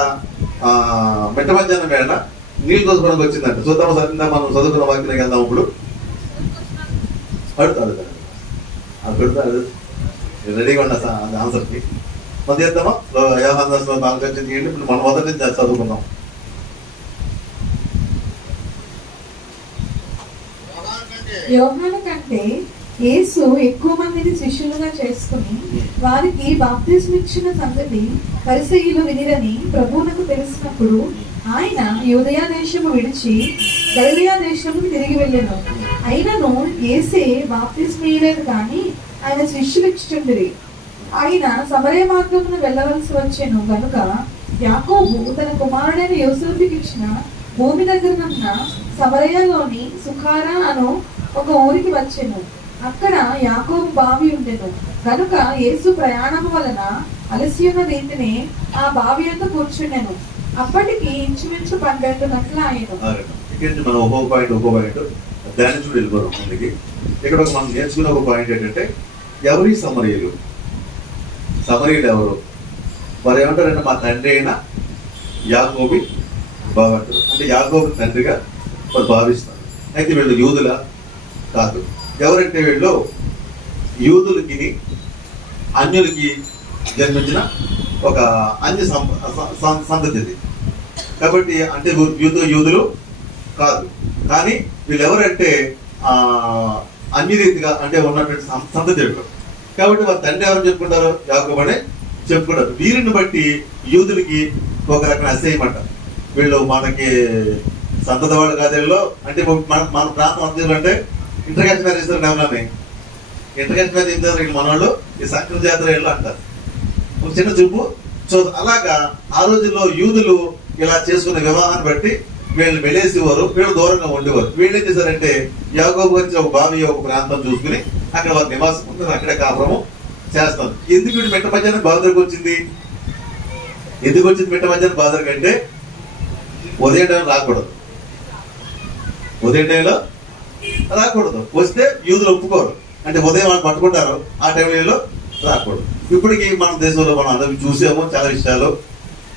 మెట్ట మధ్యాహ్నం వేళ నీళ్ళు దోసుకోవడానికి వచ్చిందంట. చూద్దాము సరిగ్గా మనం చదువుకున్న వాక్యానికి వెళ్దాం. ఇప్పుడు అడుగుతాడు రెడీగా ఉన్న ఆన్సర్కి మనం చేద్దామా? యోహాను 4:4 ఇప్పుడు మనం మొదటి నుంచి చదువుకుందాం. యోహాను కంటే యేసు ఎక్కువ మందిని శిష్యులుగా చేసుకుని వారికి బాప్తిస్మం ఇచ్చిన సంగతి పరిసయ్యులు వినిరని ప్రభువునకు తెలిసినప్పుడు ఆయన యూదయా దేశము విడిచి గలిలయ దేశముకు తిరిగి వెళ్ళెను. అయినను యేసే బాప్తిస్మీయలేదు కానీ ఆయన శిష్యులు ఇచ్చుచుండిరి. ఆయన సమరయ మార్గమును వెళ్ళవలసి వచ్చెను గనుక యాకోబు తన కుమారుడైన యోసేపుకి ఇచ్చిన భూమి దగ్గరనున్న సమరయలోని సుఖారా అను ఒక ఊరికి వచ్చెను. అక్కడ యాకోబు బావి ఉండెను కనుక యేసు ప్రయాణం వలన అలసి ఉన్న రీతిని ఆ బావి అంతా కూర్చుండెను. అప్పటికి ఇంచుమించు 12 గంటల ఆయను. మనం ఒక్కొక్క పాయింట్ దాని చూడు వెళ్ళిపోదాం ముందుకి. ఇక్కడ మనం నేర్చుకున్న ఒక పాయింట్ ఏంటంటే, ఎవరి సమరయులు ఎవరు? వారు ఏమంటారంటే, మా తండ్రి అయిన యాకోబు బావ అంటారు. అంటే యాకోబు తండ్రిగా వారు భావిస్తారు. అయితే వీళ్ళు యూదుల కాదు. ఎవరంటే వీళ్ళు యూదులకి అన్యులకి జన్మించిన ఒక అన్య సంతతి. కాబట్టి అంటే యూదులు కాదు, కానీ వీళ్ళు ఎవరంటే అన్ని రీతిగా అంటే ఉన్నటువంటి సంతతి. కాబట్టి వారి తండ్రి ఎవరు చెప్పుకుంటారు? యాకోబు అని చెప్పుకుంటారు. వీరిని బట్టి యూదులకి ఒక రకమైన అసహ్యమంట. వీళ్ళు మనకి సంతతి వాళ్ళు కాదు. వీళ్ళు అంటే మన ప్రాంతం అంతా అంటే ఇంటర్కాస్ట్ మ్యారేజ్ చేస్తారు. ఎవరని ఇంటర్కాస్ట్ మ్యారేజ్ చేస్తారు వీళ్ళు మన వాళ్ళు. ఈ సంక్ర జాతర వీళ్ళు అంటారు. ఒక చిన్న చూపు. సో అలాగా ఆ రోజుల్లో యూదులు ఇలా చేసుకున్న వివాహాన్ని బట్టి వీళ్ళు వెలేసేవారు, వీళ్ళు దూరంగా ఉండేవారు. వీళ్ళు ఏం చేశారంటే, యాకోబు వచ్చి ఒక బావి ఒక ప్రాంతం చూసుకుని అక్కడ వారు నివాసం ఉంటుంది, అక్కడే కాపురము చేస్తారు. ఎందుకు వీడు మిట్ట మధ్యాహ్నం బావి దగ్గరకు వచ్చింది? ఎందుకు వచ్చింది మిట్ట మధ్యాహ్నం బావి దగ్గర అంటే, ఉదయం టైంలో రాకూడదు. వస్తే యూదులు ఒప్పుకోరు. అంటే ఉదయం వాళ్ళు పట్టుకుంటారు, ఆ టైంలో రాకూడదు. ఇప్పటికీ మన దేశంలో మనం అందరం చూసాము చాలా విషయాలు.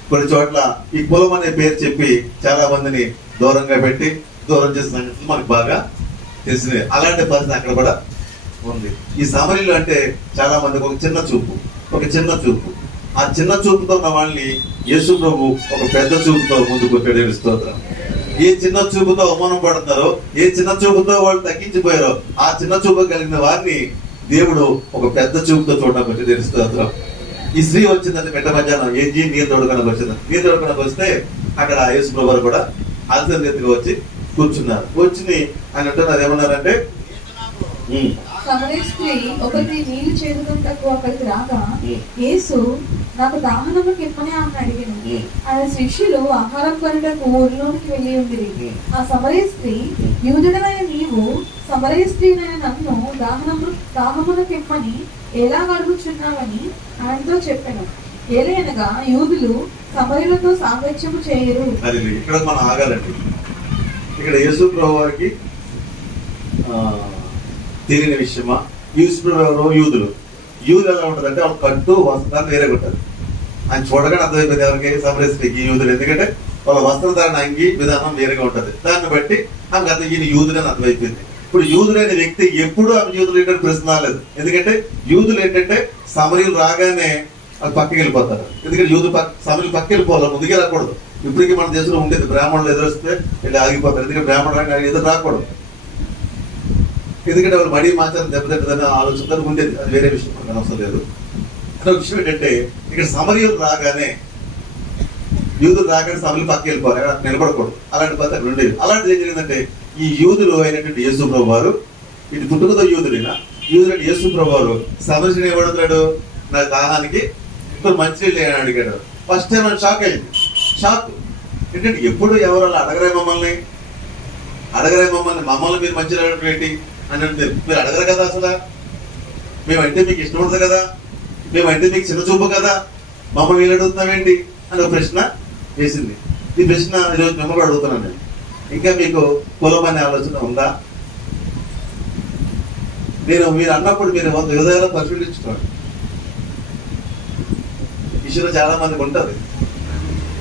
కొన్ని చోట్ల ఈ కులం అనే పేరు చెప్పి చాలా మందిని దూరంగా పెట్టి దూరం చేసిన సంగతులు మనకు బాగా తెలిసినవి. అలాంటి పరిస్థితి అక్కడ కూడా ఉంది. ఈ సమరీలు అంటే చాలా మందికి ఒక చిన్న చూపు. ఆ చిన్న చూపుతో ఉన్న వాళ్ళని యేసు ప్రభు ఒక పెద్ద చూపుతో ముందుకు వచ్చాడు. స్తోత్రం. ఏ చిన్న చూపుతో అవమానం పడుతున్నారో, ఏ చిన్న చూపుతో వాళ్ళు తగ్గించిపోయారో, ఆ చిన్న చూపు కలిగిన వారిని దేవుడు ఒక పెద్ద చూపుతో చూడడానికి వచ్చి తెలుస్తోత్రం. ఈ స్త్రీ వచ్చిందంటే మెట్ట మధ్యాహ్నం నీరు తోడుకోవడానికి వచ్చింది. నీరు తోడుకోవడానికి వస్తే అక్కడ యేసు ప్రభు కూడా అల్సంగా వచ్చి కూర్చున్నారు. వచ్చి ఆయన అంటున్నారు, ఏమన్నారంటే సమరయ స్త్రీ ఒకటి నీళ్లు చేదుకుంటకు అక్కడికి రాగా యేసు నాకు దాహనముకి ఇమ్మని ఆమెను అడిగాను. ఆయన శిష్యులు ఆహారం కొనుటకు ఊరిలోనికి వెళ్ళి ఉండిరి. ఆ సమరయ స్త్రీ, యూదుడనైన నీవు సమరయ స్త్రీనైన నన్ను దాహమునకు ఇమ్మని ఎలా అడుగుచున్నావని ఆయనతో చెప్పాను. ఏలైనగా యూదులు సమరయులతో సాంగత్యము చేయరు. ఇక్కడ మనం ఆగాలండి. ఇక్కడ యేసు ప్రభు వారికి తెలియని విషయమా? ఎవరో యూదులు ఎలా ఉంటదంటే వాళ్ళ కట్టు వస్త్రాన్ని వేరే ఉంటుంది. ఆయన చూడగానే అర్థమైపోయింది ఎవరికి? సమరయ స్త్రీకి యూదులు. ఎందుకంటే వాళ్ళ వస్త్రధారణ అంగి విధానం వేరేగా ఉంటది. దాన్ని బట్టి ఆమెకు అర్థం ఈయన యూదులని అర్థమైపోయింది. ఇప్పుడు యూదులైన వ్యక్తి ఎప్పుడు ఆమె యూదులు ఏంటంటే ప్రశ్న రాలేదు. ఎందుకంటే యూదులు ఏంటంటే సమరయులు రాగానే అది పక్కకి వెళ్ళిపోతారు. ఎందుకంటే సమరయులు పక్కకి వెళ్ళిపోవాలి, ముందుకే రాకూడదు. ఇప్పటికీ మన దేశంలో ఉండేది బ్రాహ్మణులు ఎదురొస్తే వెళ్ళి ఆగిపోతారు. ఎందుకంటే బ్రాహ్మణులు ఎదురు రాకూడదు. ఎందుకంటే వాళ్ళు మడి మాత్రం దెబ్బతింటదనే ఆలోచనతో ఉండేది. అది వేరే విషయం, మనకు అవసరం లేదు. అనే విషయం ఏంటంటే ఇక్కడ సమరయులు రాగానే యూదులు రాగానే సమరయులు పక్కకి వెళ్ళిపోవాలి, అక్కడ నిలబడకూడదు. అలాంటి పద్ధతి అక్కడ ఉండేది. అలాంటిది ఏం జరిగిందంటే ఈ యూదులు అయినటువంటి యేసు ప్రభు వారు, ఇటు పుట్టుకతో యూదులైనా యేసు ప్రభు వారు సమరయుని ఏమడుతున్నాడు? నా దాహానికి ఇప్పుడు మంచినీళ్ళు అని అడిగాడు. ఫస్ట్ టైం అని షాక్ ఏంటంటే ఎప్పుడు ఎవరు అలా అడగరే మమ్మల్ని మీరు మంచిగా అడగడం ఏంటి అని అంటే మీరు అడగరు కదా, అసలు మేమంటే మీకు ఇష్టం ఉంటుంది కదా, మేమంటే మీకు చిన్న చూపు కదా, మమ్మల్ని వీళ్ళు అడుగుతున్నామేంటి అని ఒక ప్రశ్న వేసింది. ఈ ప్రశ్న ఈరోజు మిమ్మల్ని అడుగుతున్నాను నేను. ఇంకా మీకు కులం అనే ఆలోచన ఉందా? మీరు అన్నప్పుడు మీరు హృదయాల్లో పరిశీలించుకోండి. విషయంలో చాలా మందికి ఉంటుంది.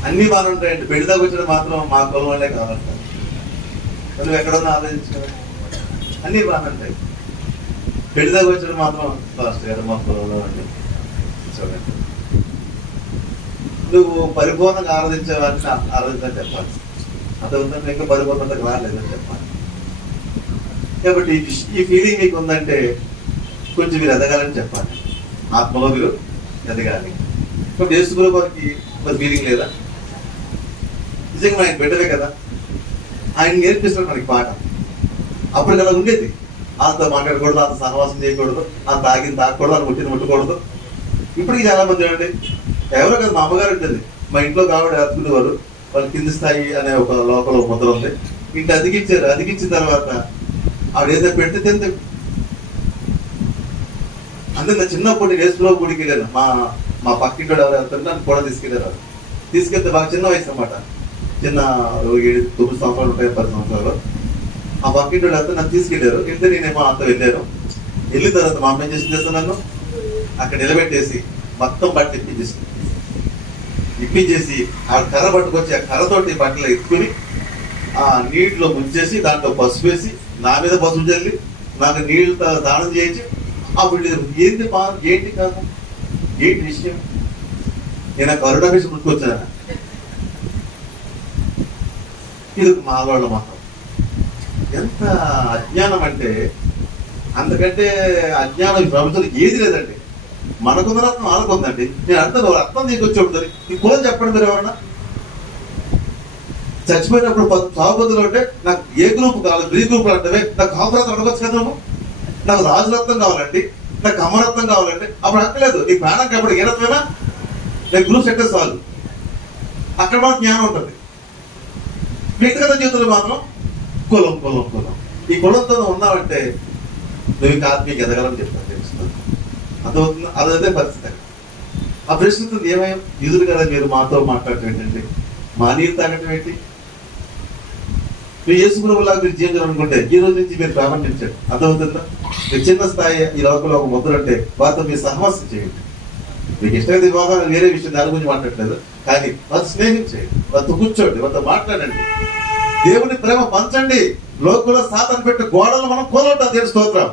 అన్ని బాగా ఉంటాయండి. పెళ్లి దాకా వచ్చిన మాత్రం మా కులం వాళ్ళే కావాలంటారు. నువ్వు ఎక్కడన్నా ఆలోచించుకో, అన్ని బాగా ఉంటాయి. పెళ్లి దాకా వచ్చిన మాత్రం ఫాస్ట్ గారు మా కులంలో అండి. చూడండి, నువ్వు పరిపూర్ణంగా ఆరాధించే వారిని ఆరాధించని చెప్పాలి. అంతకుముందు ఇంకా పరిపూర్ణతకు రాలేదని చెప్పాలి. కాబట్టి ఈ ఫీలింగ్ మీకు ఉందంటే కొంచెం మీరు ఎదగాలని చెప్పాలి. ఆత్మలో మీరు ఎదగాలి. ఇప్పుడు యేసు వారికి ఫీలింగ్ లేదా? నిజంగా ఆయన బిడ్డలే కదా, ఆయన నేర్పిస్తున్నాడు మనకి పాట. అప్పుడు అలా ఉండేది. అంత మాట్లాడకూడదు, అంత సహవాసం చేయకూడదు, అంత తాగకూడదు, అంత ముట్టకూడదు. ఇప్పటికి చాలా మంది అండి, ఎవరో కదా, మా అమ్మగారు ఉంటుంది, మా ఇంట్లో కాబట్టి అతుకునేవారు. వాళ్ళు కింది స్థాయి అనే ఒక లోపల ముద్ర ఉంది. ఇంటి అతికించారు. అతికించిన తర్వాత ఆవిడ ఏదో పెడితే తింటే. అందుకే నా చిన్నప్పుడు యేసులో గుడికి వెళ్ళాను. మా పక్కింటి ఎవరు వెళ్తుంటే నన్ను కూడా తీసుకెళ్తే బాగా చిన్న వయసు అన్నమాట. 9 సంవత్సరాలు ఉంటాయి, 10 సంవత్సరాలు. ఆ పక్కింటి వెళ్తే నన్ను తీసుకెళ్ళారు. వెళ్తే నేనేమో అంత వెళ్ళాను. వెళ్ళిన తర్వాత మా అమ్మాయి చేసి నన్ను అక్కడ నిలబెట్టేసి మొత్తం బట్టలు ఇప్పించేసి ఆ కర్ర పట్టుకొచ్చి ఆ కర్రతోటి బట్టలు ఎత్తుకుని ఆ నీటిలో ముంచేసి దాంట్లో పసుపు వేసి నా మీద పసుపు చల్లి నాకు నీళ్ళు దానం చేయించి అప్పుడు ఏంటి కాదు, ఏంటి విషయం? నేను కరుణ విషయం ముందుకొచ్చాను. ఇది మాలోళ్ళ మాత్రం ఎంత అజ్ఞానం అంటే, అంతకంటే అజ్ఞానం ఈ ప్రపంచంలో ఏది లేదండి. మనకుంద రత్నం వాళ్ళకుందండి. నేను అర్థం రత్నం తీసుకొచ్చి ఈ కులం చెప్పండి. మీరు ఎవరన్నా చచ్చిపోయినప్పుడు సాగుబద్దులు అంటే నాకు ఏ గ్రూప్ కావాలి, బి గ్రూప్ అంటే నాకు కాపురత్నం అడగచ్చు కదా, నాకు రాజరత్నం కావాలండి, నాకు అమ్మరత్నం కావాలండి. అప్పుడు అక్కలేదు. నీ ప్రాణం కాబట్టి ఏ రత్నమైనా నేను గ్రూప్ సెక్టర్ చాలు. అక్కడ మాత్రం జ్ఞానం ఉంటుంది. వ్యక్తిగత జీవితంలో మాత్రం కులం కులం కులం. ఈ కులంతో ఉన్నావంటే నువ్వు ఇంకా ఆత్మీయ ఎదగాలని చెప్తాను, తెలుస్తుంది. అర్థమవుతుంది. అదే పరిస్థితి. ఆ ప్రశ్న ఏమయ్యాం, యూదులు కదా మీరు మాతో మాట్లాడటం ఏంటండి, మా నీరు తాగటం ఏంటి? మీరు యేసు ప్రభువులాగా మీరు జీవించాలనుకుంటే ఈ రోజు నుంచి మీరు ప్రారంభించండి. అర్థమవుతుందా? మీరు చిన్న స్థాయి ఈ లోకంలో ఒక ముద్ర అంటే వారితో మీరు సహవాసం చేయండి. మీకు ఇష్టమైతే వివాహం వేరే విషయం, దాని గురించి మాట్లాడలేదు. కానీ వారు స్నేహం చేయండి, వారితో కూర్చోండి, వారితో మాట్లాడండి, దేవుని ప్రేమ పంచండి. లోకంలో సాతాను పెట్టే గోడలు మనం కూలగొట్టాలి. దేవుని స్తోత్రం.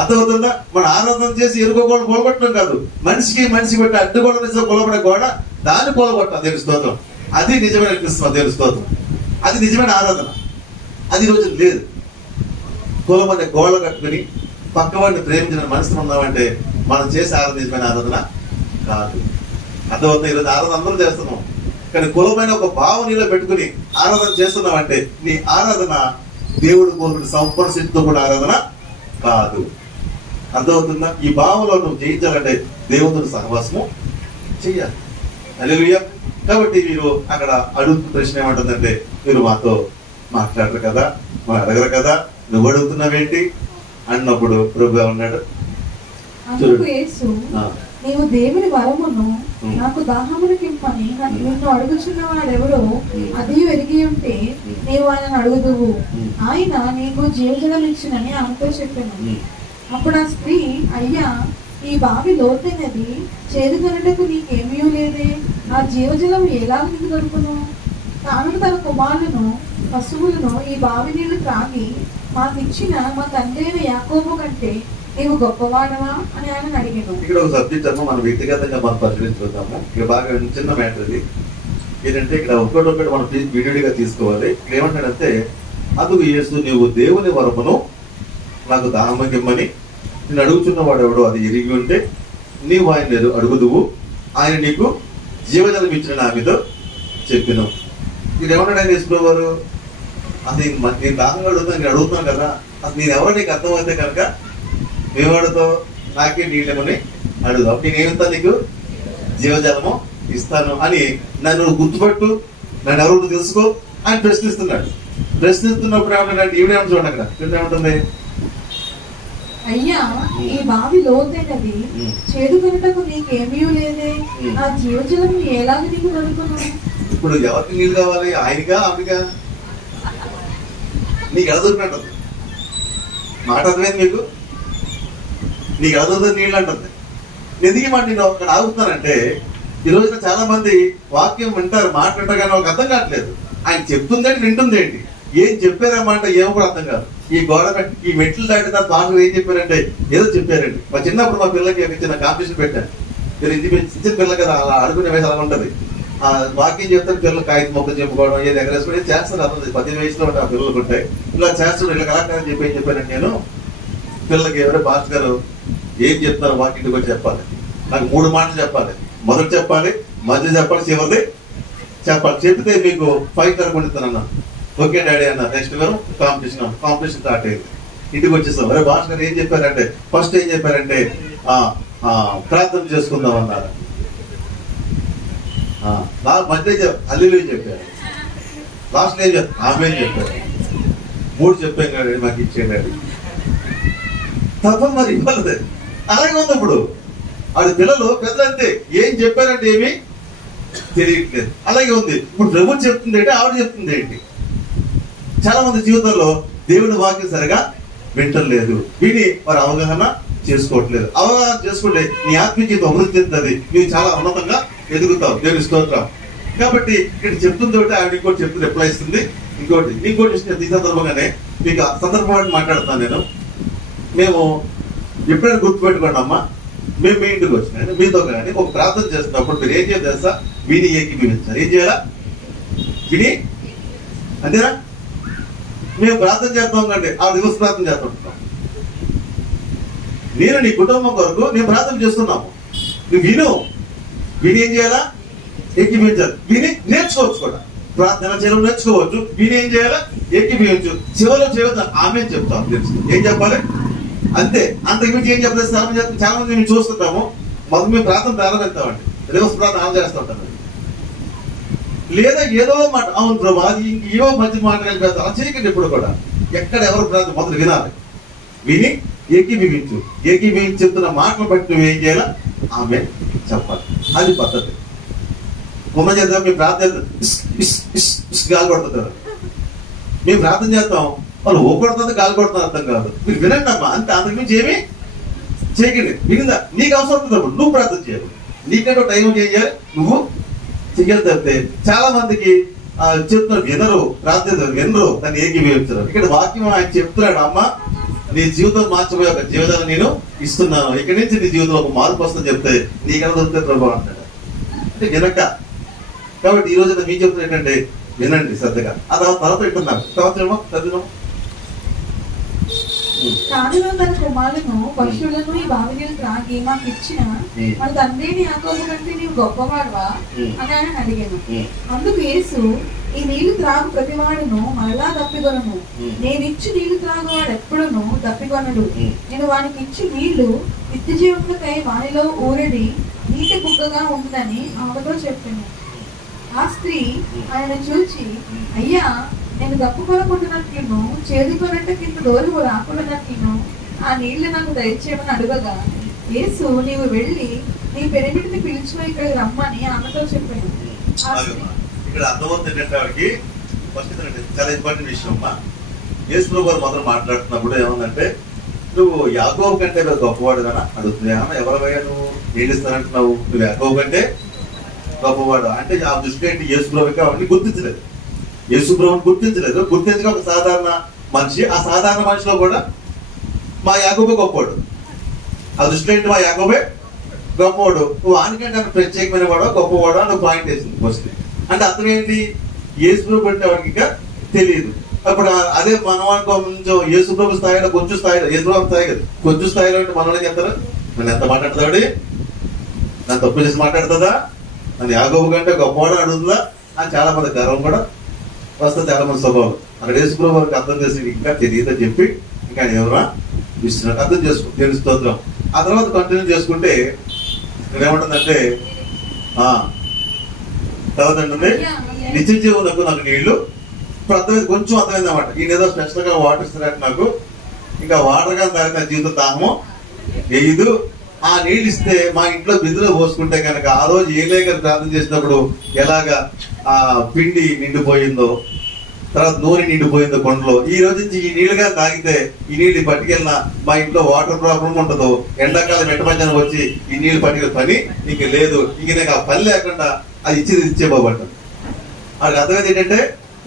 అర్థమవుతుందా? మన ఆరాధన చేసి ఎరుగో గోడ కూలగొట్టడం కాదు, మనిషికి పెట్టే అడ్డుగోడ నిజం కూలబడే గోడ, దాన్ని కూలగొట్టాలి. దేవుని స్తోత్రం. అది నిజమైన క్రిస్మస్. దేవుని స్తోత్రం. అది నిజమైన ఆరాధన. అది రోజు లేదు. కులం అనే గోడ కట్టుకుని పక్కవాడిని ప్రేమించిన మనసులో ఉన్నామంటే మనం చేసే ఆరాధన నిజమైన ఆరాధన కాదు. అర్థమవుతుంది? ఈరోజు ఆరాధన అందరూ చేస్తున్నాం, కానీ కులమైన ఒక భావనలో పెట్టుకుని ఆరాధన చేస్తున్నామంటే నీ ఆరాధన దేవుడు కోరుకుని సంపూర్ణ శక్తితో కూడా ఆరాధన కాదు. అర్థమవుతుందా? ఈ భావంలో నువ్వు జయించాలంటే దేవుడితో సహవాసము చెయ్యాలి. హల్లెలూయా. కాబట్టి మీరు అక్కడ అడుగుతున్న ప్రశ్న ఏమంటుందంటే, మీరు మాతో మాట్లాడరు కదా, మా అడగరు కదా, నువ్వు అడుగుతున్నావేంటి అన్నప్పుడు ప్రభు అన్నాడు, అందుకు యేసు, నీవు దేవుని వరమును నాకు దాహమునకిమ్మని నిన్ను అడుగుచున్న వాడెవడో అది ఎరిగి ఉంటే నీవు ఆయనను అడుగుదువు, ఆయన నీకు జీవజలం ఇచ్చినని ఆమెతో చెప్పాను. అప్పుడు ఆ స్త్రీ, అయ్యా, ఈ బావి లోతైనది, చేదుకొనుటకు నీకేమీ లేదే, ఆ జీవజలం ఎలాగ నీకు దొరుకును? తాను తన కుమారులను పశువులను ఈ బావి నీళ్లు త్రాగి మాకిచ్చిన మా తండ్రి అయిన యాకోబు కంటే నీవు గొప్పవాడవా అని ఆయన అడిగాను. ఇక్కడ ఒక సబ్జెక్ట్ అమ్మా మనం వ్యక్తిగతంగా మనం పరిశీలించుకుందాము. ఇక్కడ బాగా చిన్న మ్యాటర్ ఇది. ఏంటంటే ఇక్కడ ఒక్కటొక్కటి మనం విడివిడిగా తీసుకోవాలి. ఇక్కడ ఏమంటాడంటే, అందుకు యేసు, నీవు దేవుని వరమును నాకు దాహమగిమ్మని నేను అడుగుచున్న వాడు ఎవడో అది ఎరిగి ఉంటే నీవు ఆయన అడుగుదువు, ఆయన నీకు జీవజలం ఇచ్చిన ఆమెతో చెప్పిను. ఇక్కడ ఏమన్నాడు ఆయన యేసుప్రభువారు? అసలు నేను దాహంగా అడుగుతాను, నేను అడుగుతున్నాను కదా, అసలు నేను ఎవరో నీకు అర్థమైతే కనుక మేవాడుతో నాకే నీళ్ళమని అడుగుదాం, నేనేమిస్తా నీకు జీవజలము ఇస్తాను అని నన్ను గుర్తుపట్టు, నన్ను ఎవరు తెలుసుకో అని ప్రశ్నిస్తున్నాడు. ప్రశ్నిస్తున్నప్పుడు ఏమంటాడు? ఈవిడేమో చూడండి, అక్కడ ఏమంటుంది? అయ్యా, ఈ బావి లోతైనది, చేదుకొనుటకు నీకేమీ లేదే, ఆ జీవజలం ఎలాగ నీకు దొరుకును? ఇప్పుడు ఎవరికి నీళ్ళు కావాలి? ఆయనగా ఆమెగా? నీకు ఎలా దొరికినట్టు మాట అర్థమైంది మీకు? నీకు ఎలా దొరుకుతుంది నీళ్ళు అంటుంది. ఎందుకు మాట నేను అక్కడ ఆగుతున్నానంటే, ఈ రోజున చాలా మంది వాక్యం వింటారు, మాట్లాడతారు, కానీ వాళ్ళకి అర్థం కావట్లేదు. ఆయన చెప్తుందేంటి, వింటుందేంటి, ఏం చెప్పారన్నమాట ఏమో కూడా అర్థం కాదు. ఈ గోడ ఈ మెట్లు దాటిన పాటలు ఏం చెప్పారంటే ఏదో చెప్పారండి. మా చిన్నప్పుడు మా పిల్లలకి చిన్న కాంపిటీషన్ పెట్టాను. మీరు చిన్న పిల్లలు కదా, అలా ఆడుకునే వయసు అలా ఉంటుంది. ఆ వాక్యం చెప్తారు, పిల్లలు కాగితం మొక్క చెప్పుకోవడం, ఏది ఎగరేసుకోవడం, ఏది చేస్తారు. అర్థం 10 వయసులో ఆ పిల్లలు ఉంటాయి. ఇలా చేస్తాడు, ఇలా కళాకారం చెప్పి ఏం చెప్పానంటే, నేను పిల్లలకి ఎవరో భాష గారు ఏం చెప్తారు వాక్యం కూడా చెప్పాలి. నాకు 3 మాటలు చెప్పాలి. మొదటి చెప్పాలి, మధ్య చెప్పాలి, చివరిది చెప్పాలి. చెప్తే మీకు 5 కనుక్కుంటాను అన్న. ఓకే డాడీ అన్న. నెక్స్ట్ గారు కాంపిటీషన్ స్టార్ట్ అయింది. ఇంటికి వచ్చేస్తాం. అరే భాష గారు ఏం చెప్పారంటే, ఫస్ట్ ఏం చెప్పారంటే ప్రార్థన చేసుకుందాం అన్నారు. మధ్య అల్లు చెప్పారు. లాస్ట్ ఏం చెప్పారు? ఆమె చెప్పారు. 3 చెప్పాం కదా మాకు ఇచ్చేయండి. తప్ప మరి ఇవ్వలేదు. అలాగే ఉంది. ఇప్పుడు అది పిల్లలు పెద్దలంతే, ఏం చెప్పారంటే ఏమి తెలియట్లేదు. అలాగే ఉంది. ఇప్పుడు ప్రభు చెప్తుంది ఏంటి, ఆవిడ చెప్తుంది ఏంటి? చాలా మంది జీవితంలో దేవుని వాక్యం సరిగా వింటలేదు, విని వారు అవగాహన చేసుకోవట్లేదు. అవగాహన చేసుకుంటే నీ ఆత్మీయ జీవితం అభివృద్ధి చెందుతుంది, నీవు చాలా ఉన్నతంగా ఎదుగుతావు. దేవుని స్తోత్రం. కాబట్టి ఇక్కడ చెప్తుంది ఒకటి, ఆవిడ ఇంకోటి చెప్తుంది, రిప్లై ఇస్తుంది ఇంకోటి. ఈ సందర్భంగానే మీకు సందర్భం మాట్లాడుతాను నేను. మేము ఎప్పుడైనా గుర్తుపెట్టుకోండి అమ్మా, మేము మీ ఇంటికి వచ్చిన మీతో కానీ ఒక ప్రార్థన చేస్తున్నప్పుడు మీరు ఏం చేయాలి తెలుసా? విని ఏకీభవించాలి. ఏం చేయాలా? విని, అంతేనా? మేము ప్రార్థన చేస్తాం కంటే ఆ దివస ప్రార్థన చేస్తుంటాం. నేను నీ కుటుంబం కొరకు నేను ప్రార్థన చేస్తున్నాము. నువ్వు విని ఏం చేయాలా? ఏకీభవించాలి. విని నేర్చుకోవచ్చు కూడా. ప్రార్థన చేయడం నేర్చుకోవచ్చు. విని ఏం చేయాలా? ఏకీభవించు. చివరిలో చేయవద్దు, ఆమె చెప్తాం. తెలుసు ఏం చెప్పాలి అంతే. అంతకుమించి ఏం చెప్పలేదు. చాలా మంది మేము చూస్తుంటాము, మొదలు మేము ప్రార్థన ప్రారంభిస్తామండి, దివస ప్రార్థన ఆమె చేస్తుంటాం. లేదా ఏదో మాట, అవును ప్రభా ఏవో మంచి మాట కలిపేస్తారు. అలా చేయకండి. ఇప్పుడు కూడా ఎక్కడ ఎవరు ప్రార్థన మొదలు వినాలి. విని ఏకీభవించు. ఏకీభవించి చెప్తున్న మాటలు బట్టి నువ్వు ఏం చేయాలా? ఆమె చెప్పాలి. అది పద్ధతి. కొమ్మ చేద్దాం, మేము ప్రార్థన గాలి కొడుతుంటారు. మేము ప్రార్థన చేస్తాం, వాళ్ళు ఓ కొడుతుంది గాలి కొడుతున్నారు, అర్థం కాదు. మీరు వినండి అమ్మా, అంతే. అంతకుమించి ఏమి చేయకండి. వినిందా? నీకు అవసరం ఉన్నప్పుడు నువ్వు ప్రార్థన చేయాలి. నీకంటూ టైం చేయాలి, నువ్వు చెయ్యాలి. తప్పితే చాలా మందికి చెప్తున్నారు, వినరు, ప్రార్థన వినరు, దాన్ని ఏకీభవించరు. ఇక్కడ వాక్యం ఆయన చెప్తున్నాడు, అమ్మ నీ జీవితం మార్చిపోయే ఒక జీవితాన్ని నేను ఇస్తున్నాను, ఇక్కడి నుంచి నీ జీవితంలో ఒక మార్పు వస్తుందని చెప్తే నీకన్నా దొరికితే ప్రభావం అంటాడు. అంటే వినక. కాబట్టి ఈ రోజు మీకు చెప్తున్నా ఏంటంటే వినండి శ్రద్ధగా. ఆ తర్వాత వింటున్నాను. తర్వాత ఏమో చదివాము. కానులో తన కుమారులను పశువులను ఈ బావి నీళ్ళు త్రాగి మాకు ఇచ్చిన మన తండ్రిని యాకోబు కంటే నీవు గొప్పవాడువా అని ఆయన అడిగాను. అందుకు యేసు, ఈ నీళ్లు త్రాగు ప్రతివాడును మరలా దప్పికొనను, నేను ఇచ్చి నీళ్లు త్రాగువాడు ఎప్పుడును దప్పికొనడు. నేను వానికి ఇచ్చి నీళ్లు నిత్య జీవములకై వానిలో ఊరడి నీటి బుగ్గగా ఉందని ఆమెతో చెప్పాను. ఆ స్త్రీ ఆయన చూచి, అయ్యా నేను దప్పుకొనకుంటున్నట్లును చేదుకొనట్ట కింద దూరము రాకున్నట్లును ఆ నీళ్లు నాకు దయచేయమని అడుగగా, యేసు నీవు వెళ్ళి నీ పెనిమిటిని పిలుచుకొని ఇక్కడికి రమ్మని ఆమెతో చెప్పాను. ఇక్కడ అర్థమవుతుంది ఏంటంటే వాడికి ఫస్ట్ చాలా ఇంపార్టెంట్ విషయం అమ్మా. యేసు ప్రభు గారు మొదలు మాట్లాడుతున్నప్పుడు ఏమందంటే, నువ్వు యాకోబు కంటే గొప్పవాడు కదా అడుగుతుంది. అమ్మ ఎవరివయ్యా నువ్వు ఏడిస్తానంటున్నావు? నువ్వు యాకోబు కంటే గొప్పవాడు అంటే ఆ దృష్టి ఏంటి? యేసు ప్రభుకి అవన్నీ గుర్తించలేదు. యేసు ప్రభుని గుర్తించలేదు. గుర్తించగా ఒక సాధారణ మనిషి, ఆ సాధారణ మనిషిలో కూడా మా యాకోబే గొప్పవాడు. ఆ దృష్టిలో ఏంటి? మా యాకోబే గొప్పవాడు. నువ్వు ఆనికంటే ప్రత్యేకమైన వాడో గొప్పవాడో నువ్వు పాయింట్ వేసింది ఫస్ట్. అంటే అతను ఏంటి? యేసు ప్రభు అంటే వాడికి ఇంకా తెలియదు. అప్పుడు అదే మనం కొంచెం యేసు ప్రభు స్థాయిలో కొంచెం స్థాయిలో, యేసు ప్రభు స్థాయి కదా, కొంచెం స్థాయిలో అంటే మనల్ని చెప్తారు, నన్ను ఎంత మాట్లాడతాడు, నన్ను తప్పు చేసి మాట్లాడుతుందా, నన్ను యాకోబు కంటే గొప్పవాడు అడుగుతుందా అని చాలా మంది గర్వం కూడా వస్తుంది, చాలా మంది స్వభావం. అక్కడ యేసు ప్రభు వారికి అర్థం చేసి ఇంకా తెలియదని చెప్పి ఇంకా ఆయన ఎవరా ఇస్తున్నాడు, అర్థం చేసుకో తెలుస్తోత్రం. ఆ తర్వాత కంటిన్యూ చేసుకుంటే ఏమంటుందంటే తర్వాత ఏంటంటే నిత్య జీవులకు నాకు నీళ్లు. ఇప్పుడు అర్థమైంది, కొంచెం అర్థమైంది అన్నమాట. ఈయన ఏదో స్పెషల్ గా వాటర్ ఇస్తున్నట్టు నాకు, ఇంకా వాటర్ గా తాగితే నా జీవితం దాహము వేయదు. ఆ నీళ్ళు ఇస్తే మా ఇంట్లో బిందులో పోసుకుంటే కనుక ఆ రోజు ఏలేక ప్రార్థన చేసినప్పుడు ఎలాగా ఆ పిండి నిండిపోయిందో, తర్వాత నూనె నిండిపోయిందో కొండలో, ఈ రోజు నుంచి ఈ నీళ్ళుగా తాగితే ఈ నీళ్ళు పట్టుకెళ్ళిన మా ఇంట్లో వాటర్ ప్రాబ్లం ఉండదు. ఎండాకాలం మెట్ట మధ్యాహ్నం వచ్చి ఈ నీళ్ళు పట్టుకెళ్ళి పని ఇంక లేదు, ఇంక నాకు ఆ పని లేకుండా అది ఇచ్చే బాబట్టు. అది అర్థమైంది ఏంటంటే,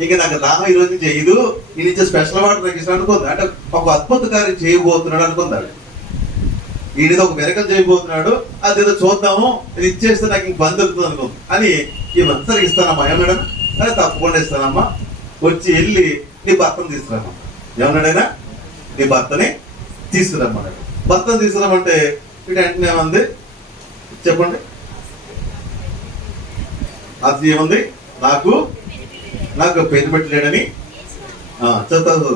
ఇంక నాకు దాహం ఈ రోజు నుంచి చేయదు, ఈ నుంచి స్పెషల్ వాటర్ నాకు ఇష్టం అనుకుంది. అంటే ఒక అద్భుత కార్యం చేయబోతున్నాడు అనుకుందాడు. ఈయన ఒక మెరకలు చేయబోతున్నాడు, అదేదో చూద్దాము, ఇది ఇచ్చేస్తే నాకు ఇంక బంద్ దొరుకుతుంది అనుకుంది అని ఈ మంత్రి ఇస్తానమ్మా ఏమన్నాడన్నా, అదే తప్పకుండా ఇస్తానమ్మా, వచ్చి వెళ్ళి నీ భర్తను తీసుకురామ్మా. ఏమన్నాడైనా? నీ భర్తని తీసుకురమ్మన్నాడు. భర్తను తీసుకురామంటే వీడు వెంటనే ఏమంది చెప్పండి? అది ఏముంది? నాకు పెళ్లి పెట్టలేడని చెప్తాను.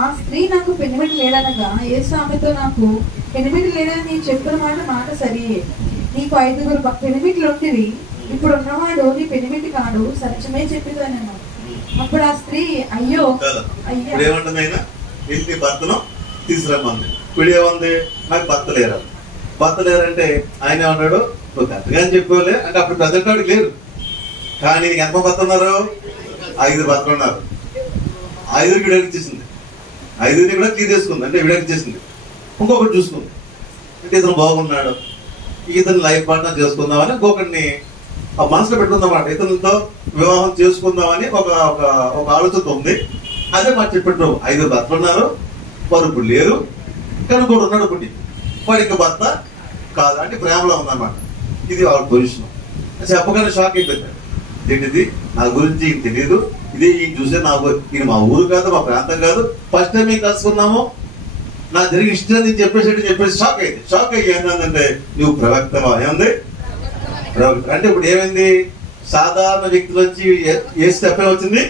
ఆ స్త్రీ నాకు పెనిమిటి లేడనగా యేసు ఆమెతో, నాకు పెనిమిటి లేదని నీ చెప్పిన మాట సరియే. నీకు 5 పెనిమిట్లు ఉంటివి, ఇప్పుడు ఉన్నవాడు నీ పెనిమిటి కాడు, సత్యమే చెప్పిదానేమో. అప్పుడు ఆ స్త్రీ, అయ్యో ఇప్పుడు ఏమంటుంది? ఆయన ఇంటి భర్తను తీసుకురమ్మంది. ఇప్పుడు ఏముంది? నాకు భర్త లేరంటే ఆయన ఏమన్నాడు? నువ్వు పెద్దగా అని చెప్పేవాళ్ళే అంటే అప్పుడు ప్రజెంట్ వాడికి లేరు. కానీ నీకు ఎంత భర్త ఉన్నారు? 5 భర్తలు ఉన్నారు. 5 విడాకిచ్చేసింది. 5 కూడా క్లియర్ చేసుకుంది, అంటే విడాకిచ్చేసింది. ఇంకొకటి చూసుకుంది, అంటే ఇతను బాగున్నాడు, ఇతను లైఫ్ పార్ట్నర్ చేసుకుందామని ఇంకొకరిని ఆ మనసులో పెట్టుకుందామన్నమాట. ఇతనితో వివాహం చేసుకుందామని ఒక ఆలోచన ఉంది. అదే మాట చెప్పాడు. 5 భర్తలు ఉన్నారు, వారు ఇప్పుడు లేరు, కానీ కూడా ఉన్నాడు పుట్టి, వాడు ఇంకా భర్త కాదు అంటే ప్రేమలో ఉందన్నమాట. ఇది వాళ్ళ పొజిషన్. చెప్పగానే షాక్ అయిపోతాడు. ఏంటిది? నా గురించి ఈయన తెలియదు, ఇది ఈయన చూసే నాకు, ఈయన మా ఊరు కాదు, మా ప్రాంతం కాదు, ఫస్ట్ టైం మేము కలుసుకున్నాము, నా జరిగి ఇష్టం నేను చెప్పేసి షాక్ అయ్యి ఏంటంటే, నువ్వు ప్రవక్తవా? ఏముంది? ప్రవక్త అంటే ఇప్పుడు ఏమైంది? సాధారణ వ్యక్తుల నుంచి ఏ స్టెప్ వచ్చింది?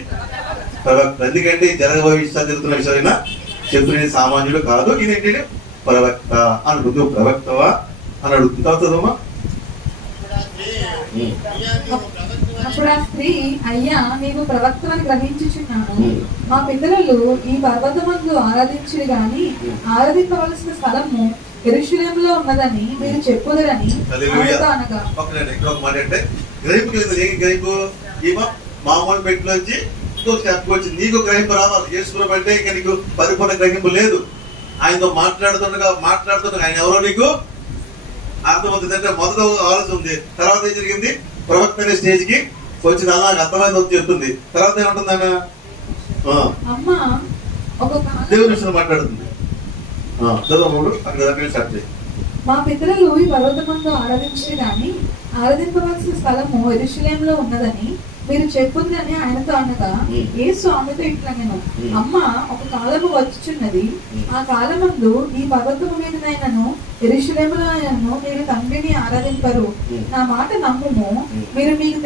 ప్రవక్త. ఎందుకంటే జరగబోయే విషయాలు జరుగుతున్న విషయాలైనా చెప్పిన సామాన్యుడు కాదు, ఇదేంటి ప్రవక్త అనుకుంది. నువ్వు ప్రవక్తవా అని అడుగుతుందా? చదవమ్మా. అప్పుడు ఆ స్త్రీ, అయ్యా నీవు ప్రవక్తలను గ్రహించుచున్నాను. మా పితరులు ఈ పర్వతమందు ఆరాధించుడు గాని ఆరాధించవలసిన స్థలము యెరూషలేములో ఉన్నదని మీరు చెప్పుదురని అనగా, మామూలు పెట్టిలోంచి నీకు గ్రహింపు రావాలి. యేసు అంటే ఇంకా నీకు పరిపూర్ణ గ్రహింపు లేదు. ఆయనతో మాట్లాడుతుండగా ఆయన ఎవరో నీకు అర్థమవుతుంది. అంటే మొదట ఆలోచన ఉంది, తర్వాత ఏం జరిగింది? ప్రవక్త అనే స్టేజ్ కి వచ్చింది. అలా నాకు అర్థమైంది వచ్చి చెప్తుంది. తర్వాత ఏమంటుంది ఆమె? అమ్మ ఒక కాలం దేవుని విషయంలో మాట్లాడుతుంది. చదవముడు అక్కడ దగ్గర స్టార్ట్ చేయి. మా పితరులు ఈ పర్వతమందు ఆరాధించి గాని ఆరాధింపవలసిన స్థలము యెరూషలేములో ఉన్నదని మీరు చెప్పుందని ఆయనతో అనగా యేసు ఆమెతో ఇట్లనెను, అమ్మ ఒక కాలము వచ్చుచున్నది, ఆ కాలమందు ఈ పర్వతము మీదనైనను యెరూషలేములోనైనను మీరు తండ్రిని ఆరాధింపరు. నా మాట నమ్ముము, మీరు మీకు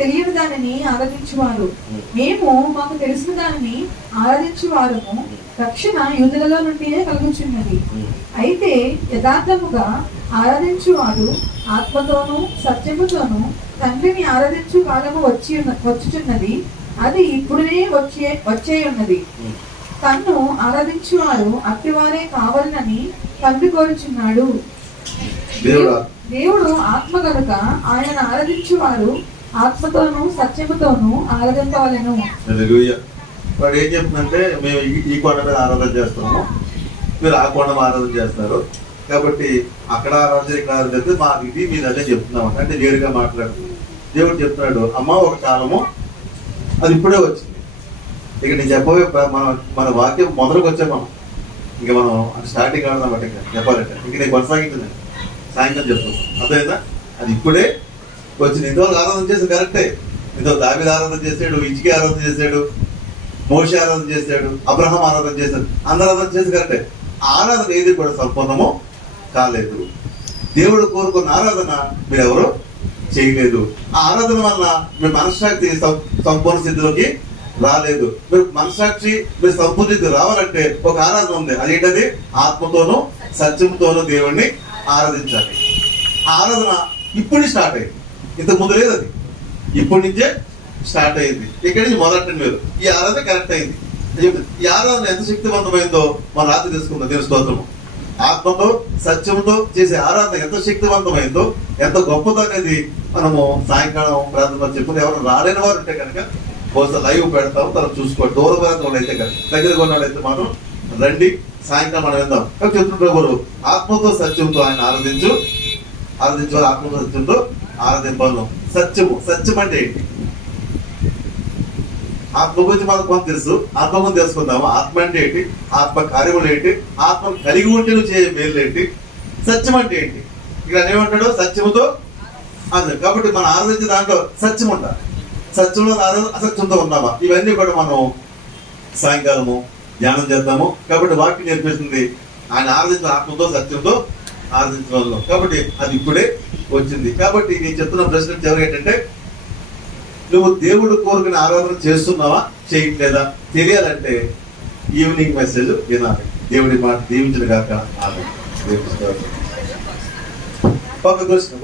తెలియని దానిని ఆరాధించువారు, మేము మాకు తెలిసిన దానిని ఆరాధించువారము. రక్షణ యూదులలో నుండియే కలుగుచున్నది. అయితే యథార్థముగా ఆరాధించువారు ఆత్మతోనూ సత్యముతోనూ తండ్రిని ఆరాధించు కాలము వచ్చుచున్నది, అది ఇప్పుడే వచ్చే ఉన్నది. తన్ను ఆరాధించువారు అట్టివారే కావాలని తండ్రి కోరుచున్నాడు. దేవుడు ఆత్మ కనుక ఆయన ఆరాధించువారు ఆత్మతోనూ సత్యముతోనూ ఆరాధింపవలెను. వాడు ఏం చెప్తుందంటే, మేము ఈ కొండ మీద ఆరాధన చేస్తాము, మీరు ఆ కొండ మీద ఆరాధన చేస్తారు, కాబట్టి అక్కడ ఆరాధన ఇక్కడ ఆరాధన చేస్తే మా ఇది మీ దగ్గర చెప్తున్నాం అంటే నేరుగా మాట్లాడుతుంది. దేవుడు చెప్తున్నాడు, అమ్మ ఒక కాలము అది ఇప్పుడే వచ్చింది. ఇక నేను చెప్పబోయే మన వాక్యం మొదలుకు వచ్చాం మనం. ఇంకా మనం స్టార్టింగ్ ఆడదాం ఇంకా చెప్పాలంటే ఇంక నేను కొనసాగించింది సాయంత్రం చెప్తాను. అదేనా? అది ఇప్పుడే వచ్చింది. ఇంతవరకు ఆరాధన చేసేది కరెక్టే. ఇంతవరకు దావీదు ఆరాధన చేశాడు, ఇచ్చికి ఆరాధన చేశాడు, మోషే ఆరాధన చేశాడు, అబ్రహాం ఆరాధన చేశాడు, అందరూ ఆరాధన చేసి కరెక్టే. ఆరాధన ఏది కూడా సంపూర్ణము కాలేదు. దేవుడు కోరుకున్న ఆరాధన మీరెవరు చేయలేదు. ఆ ఆరాధన వల్ల మీ మనస్సాక్షి సంపూర్ణ స్థితిలోకి రాలేదు. మీరు మనస్సాక్షి మీరు సంపూర్ణ స్థితి రావాలంటే ఒక ఆరాధన ఉంది. అదేంటది? ఆత్మతోనూ సత్యంతోనూ దేవుణ్ణి ఆరాధించాలి. ఆ ఆరాధన ఇప్పుడు స్టార్ట్ అయింది, ఇంతకు ముందు లేదు. అది ఇప్పటి నుంచే స్టార్ట్ అయింది. ఇక్కడి నుంచి మొదటి మీరు ఈ ఆరాధన కరెక్ట్ అయింది. ఈ ఆరాధన ఎంత శక్తివంతమైందో మనం రాత్రి తెలుసుకుందాం. దేవుని స్తోత్రము. ఆత్మతో సత్యంతో చేసే ఆరాధన ఎంత శక్తివంతమైందో, ఎంత గొప్పదో అనేది మనము సాయంకాలం ప్రార్థన చెప్పుకుని ఎవరు రాలేని వారు ఉంటే కనుక బహుశా లైవ్ పెడతాము, తర్వాత చూసుకోండి. దూర ప్రాంతం అయితే కనుక దగ్గర కొన్నాడైతే మాత్రం రండి, సాయంకాలం మనం వెళ్దాం. చెప్తుంటారు, ఆత్మతో సత్యంతో ఆయన ఆరాధించు ఆత్మతో సత్యంతో ఆరాధింపాలను. సత్యం అంటే ఏంటి? ఆత్మ గురించి మనకు కొంత తెలుసు, ఆత్మ గురించి తెలుసుకుందాము. ఆత్మ అంటే ఏంటి? ఆత్మ కార్యములు ఏంటి? ఆత్మ కలిగి ఉంటే నువ్వు చేయ మేలు ఏంటి? సత్యం అంటే ఏంటి? ఇక్కడ ఏమంటాడు? సత్యముతో అందరు. కాబట్టి మనం ఆరాధించే దాంట్లో సత్యం ఉండాలి. సత్యంలో అసత్యంతో ఉన్నామా? ఇవన్నీ కూడా మనం సాయంకాలము ధ్యానం చేద్దాము. కాబట్టి వాక్యం నేర్పిస్తుంది ఆయన ఆరాధించిన ఆత్మతో సత్యంతో ఆరాధించడం. కాబట్టి అది ఇప్పుడే వచ్చింది. కాబట్టి నేను చెప్తున్న ప్రశ్న చివరి ఏంటంటే, నువ్వు దేవుడు కోరుకునే ఆరాధన చేస్తున్నావా చేయట్లేదా తెలియాలంటే ఈవినింగ్ మెసేజ్ వినాలి. దేవుడి మాట దీవించిన కాక ఆమె. ఒక ప్రశ్న